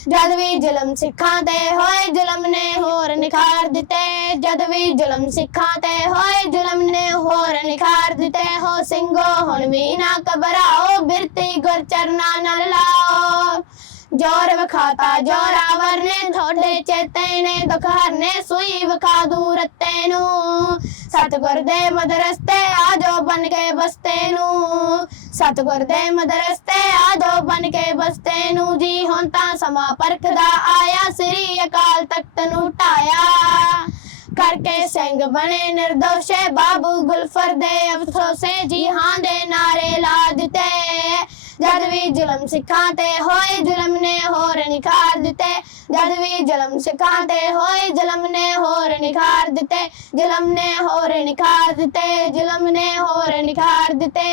ਜਦ ਵੀ ਜ਼ੁਲਮ ਸਿੱਖਾਂ ਤੇ ਹੋਏ ਜ਼ੁਲਮ ਨੇ ਹੋਰ ਨਿਖਾਰ ਦਿੱਤੇ ਜਦ ਵੀ ਜ਼ੁਲਮ ਸਿੱਖਾਂ ਤੇ ਹੋਏ ਜ਼ੁਲਮ ਨੇ ਹੋਰ ਨਿਖਾਰ ਦਿੱਤੇ ਹੋ ਸਿੰਘੋ ਹੁਣ ਵੀ ਨਾ ਘਬਰਾਓ ਬਿਰਤੀ ਗੁਰ ਚਰਨਾਂ ਨਾਲ ਲਾਓ जोर विखाता जोरावर ने थोड़े चेते ने दुख हरने सुई विखा दूर तेनू सतगुर दे मदरस्ते आजो बन के बसते नू सतगुर दे मदरस्ते आजो बन के बसते नू जी हुण तां समा परखदा आया श्री अकाल तख्त नू ढाया करके सिंह बने निर्दोषे बाबू गुलफर दे अफसोसे जी हां दे नारे ला दिते जद भी जुलम सिखां ते होए जुलम ने होर निखार दिते जद भी जुलम सिखां ते होए जुलम ने होर निखार दिते जुलम ने होर निखार दिते जुलम ने होर निखार दिते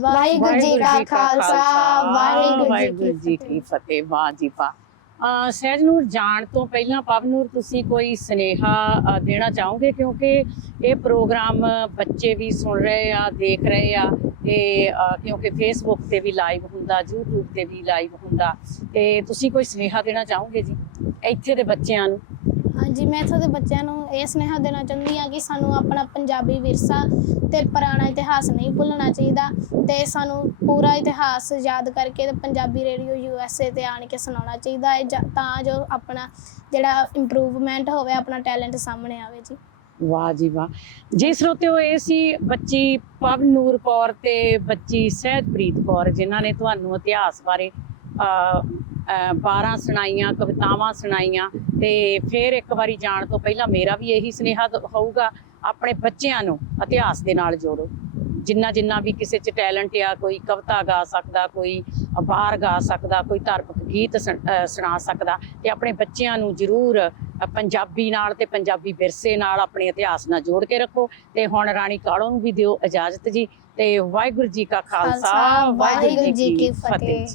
वाहिगुरु जी का खालसा वाहिगुरु जी की फतेह वाह जी वाह ਸਹਿਜਨੂਰ ਜਾਣ ਤੋਂ ਪਹਿਲਾਂ ਪਵਨੂਰ ਤੁਸੀਂ ਕੋਈ ਸੁਨੇਹਾ ਦੇਣਾ ਚਾਹੋਗੇ ਕਿਉਂਕਿ ਇਹ ਪ੍ਰੋਗਰਾਮ ਬੱਚੇ ਵੀ ਸੁਣ ਰਹੇ ਆ ਦੇਖ ਰਹੇ ਆ ਤੇ ਕਿਉਂਕਿ ਫੇਸਬੁੱਕ ਤੇ ਵੀ ਲਾਈਵ ਹੁੰਦਾ YouTube ਤੇ ਵੀ ਲਾਈਵ ਹੁੰਦਾ ਤੇ ਤੁਸੀਂ ਕੋਈ ਸੁਨੇਹਾ ਦੇਣਾ ਚਾਹੋਗੇ ਜੀ ਇੱਥੇ ਦੇ ਬੱਚਿਆਂ ਨੂੰ हाँ जी मैं इत्थों दे बच्चों नूं ये सुनेहा देना चाहती हाँ कि सानू अपना पंजाबी विरसा ते पुराना इतिहास नहीं भुलना चाहिए ते सानू पूरा इतिहास याद करके ते पंजाबी रेडियो USA ते आण के सुनाना चाहिए तां जो अपना जिहड़ा इंप्रूवमेंट होवे अपना टैलेंट सामने आवे जी वाह जी वाह जी श्रोतिओ ਇਹ ਸੀ ਬੱਚੀ ਪਵਨੂਰ ਕੌਰ ਤੇ ਬੱਚੀ ਸਹਿਜਪ੍ਰੀਤ ਕੌਰ ਜਿਨ੍ਹਾਂ ਨੇ ਤੁਹਾਨੂੰ ਇਤਿਹਾਸ ਬਾਰੇ 12 ਸੁਣਾਈਆਂ ਕਵਿਤਾਵਾਂ ਸੁਣਾਈਆਂ ਤੇ ਫਿਰ ਇੱਕ ਵਾਰੀ ਜਾਣ ਤੋਂ ਪਹਿਲਾਂ ਮੇਰਾ ਵੀ ਇਹੀ ਸੁਨੇਹਾ ਹੋਊਗਾ ਆਪਣੇ ਬੱਚਿਆਂ ਨੂੰ ਇਤਿਹਾਸ ਦੇ ਨਾਲ ਜੋੜੋ ਜਿੰਨਾ ਵੀ ਕਿਸੇ 'ਚ ਟੈਲੈਂਟ ਆ ਕੋਈ ਕਵਿਤਾ ਗਾ ਸਕਦਾ ਕੋਈ ਵਾਰ ਗਾ ਸਕਦਾ ਕੋਈ ਧਾਰਮਿਕ ਗੀਤ ਸੁਣਾ ਸਕਦਾ ਤੇ ਆਪਣੇ ਬੱਚਿਆਂ ਨੂੰ ਜ਼ਰੂਰ ਪੰਜਾਬੀ ਨਾਲ ਤੇ ਪੰਜਾਬੀ ਵਿਰਸੇ ਨਾਲ ਆਪਣੇ ਇਤਿਹਾਸ ਨਾਲ ਜੋੜ ਕੇ ਰੱਖੋ ਤੇ ਹੁਣ ਰਾਣੀ ਕਾਲੋ ਨੂੰ ਵੀ ਦਿਓ ਇਜਾਜ਼ਤ ਜੀ ਤੇ ਵਾਹਿਗੁਰੂ ਜੀ ਕਾ ਖਾਲਸਾ ਵਾਹਿਗੁਰੂ ਜੀ ਕੀ ਫਤਿਹ।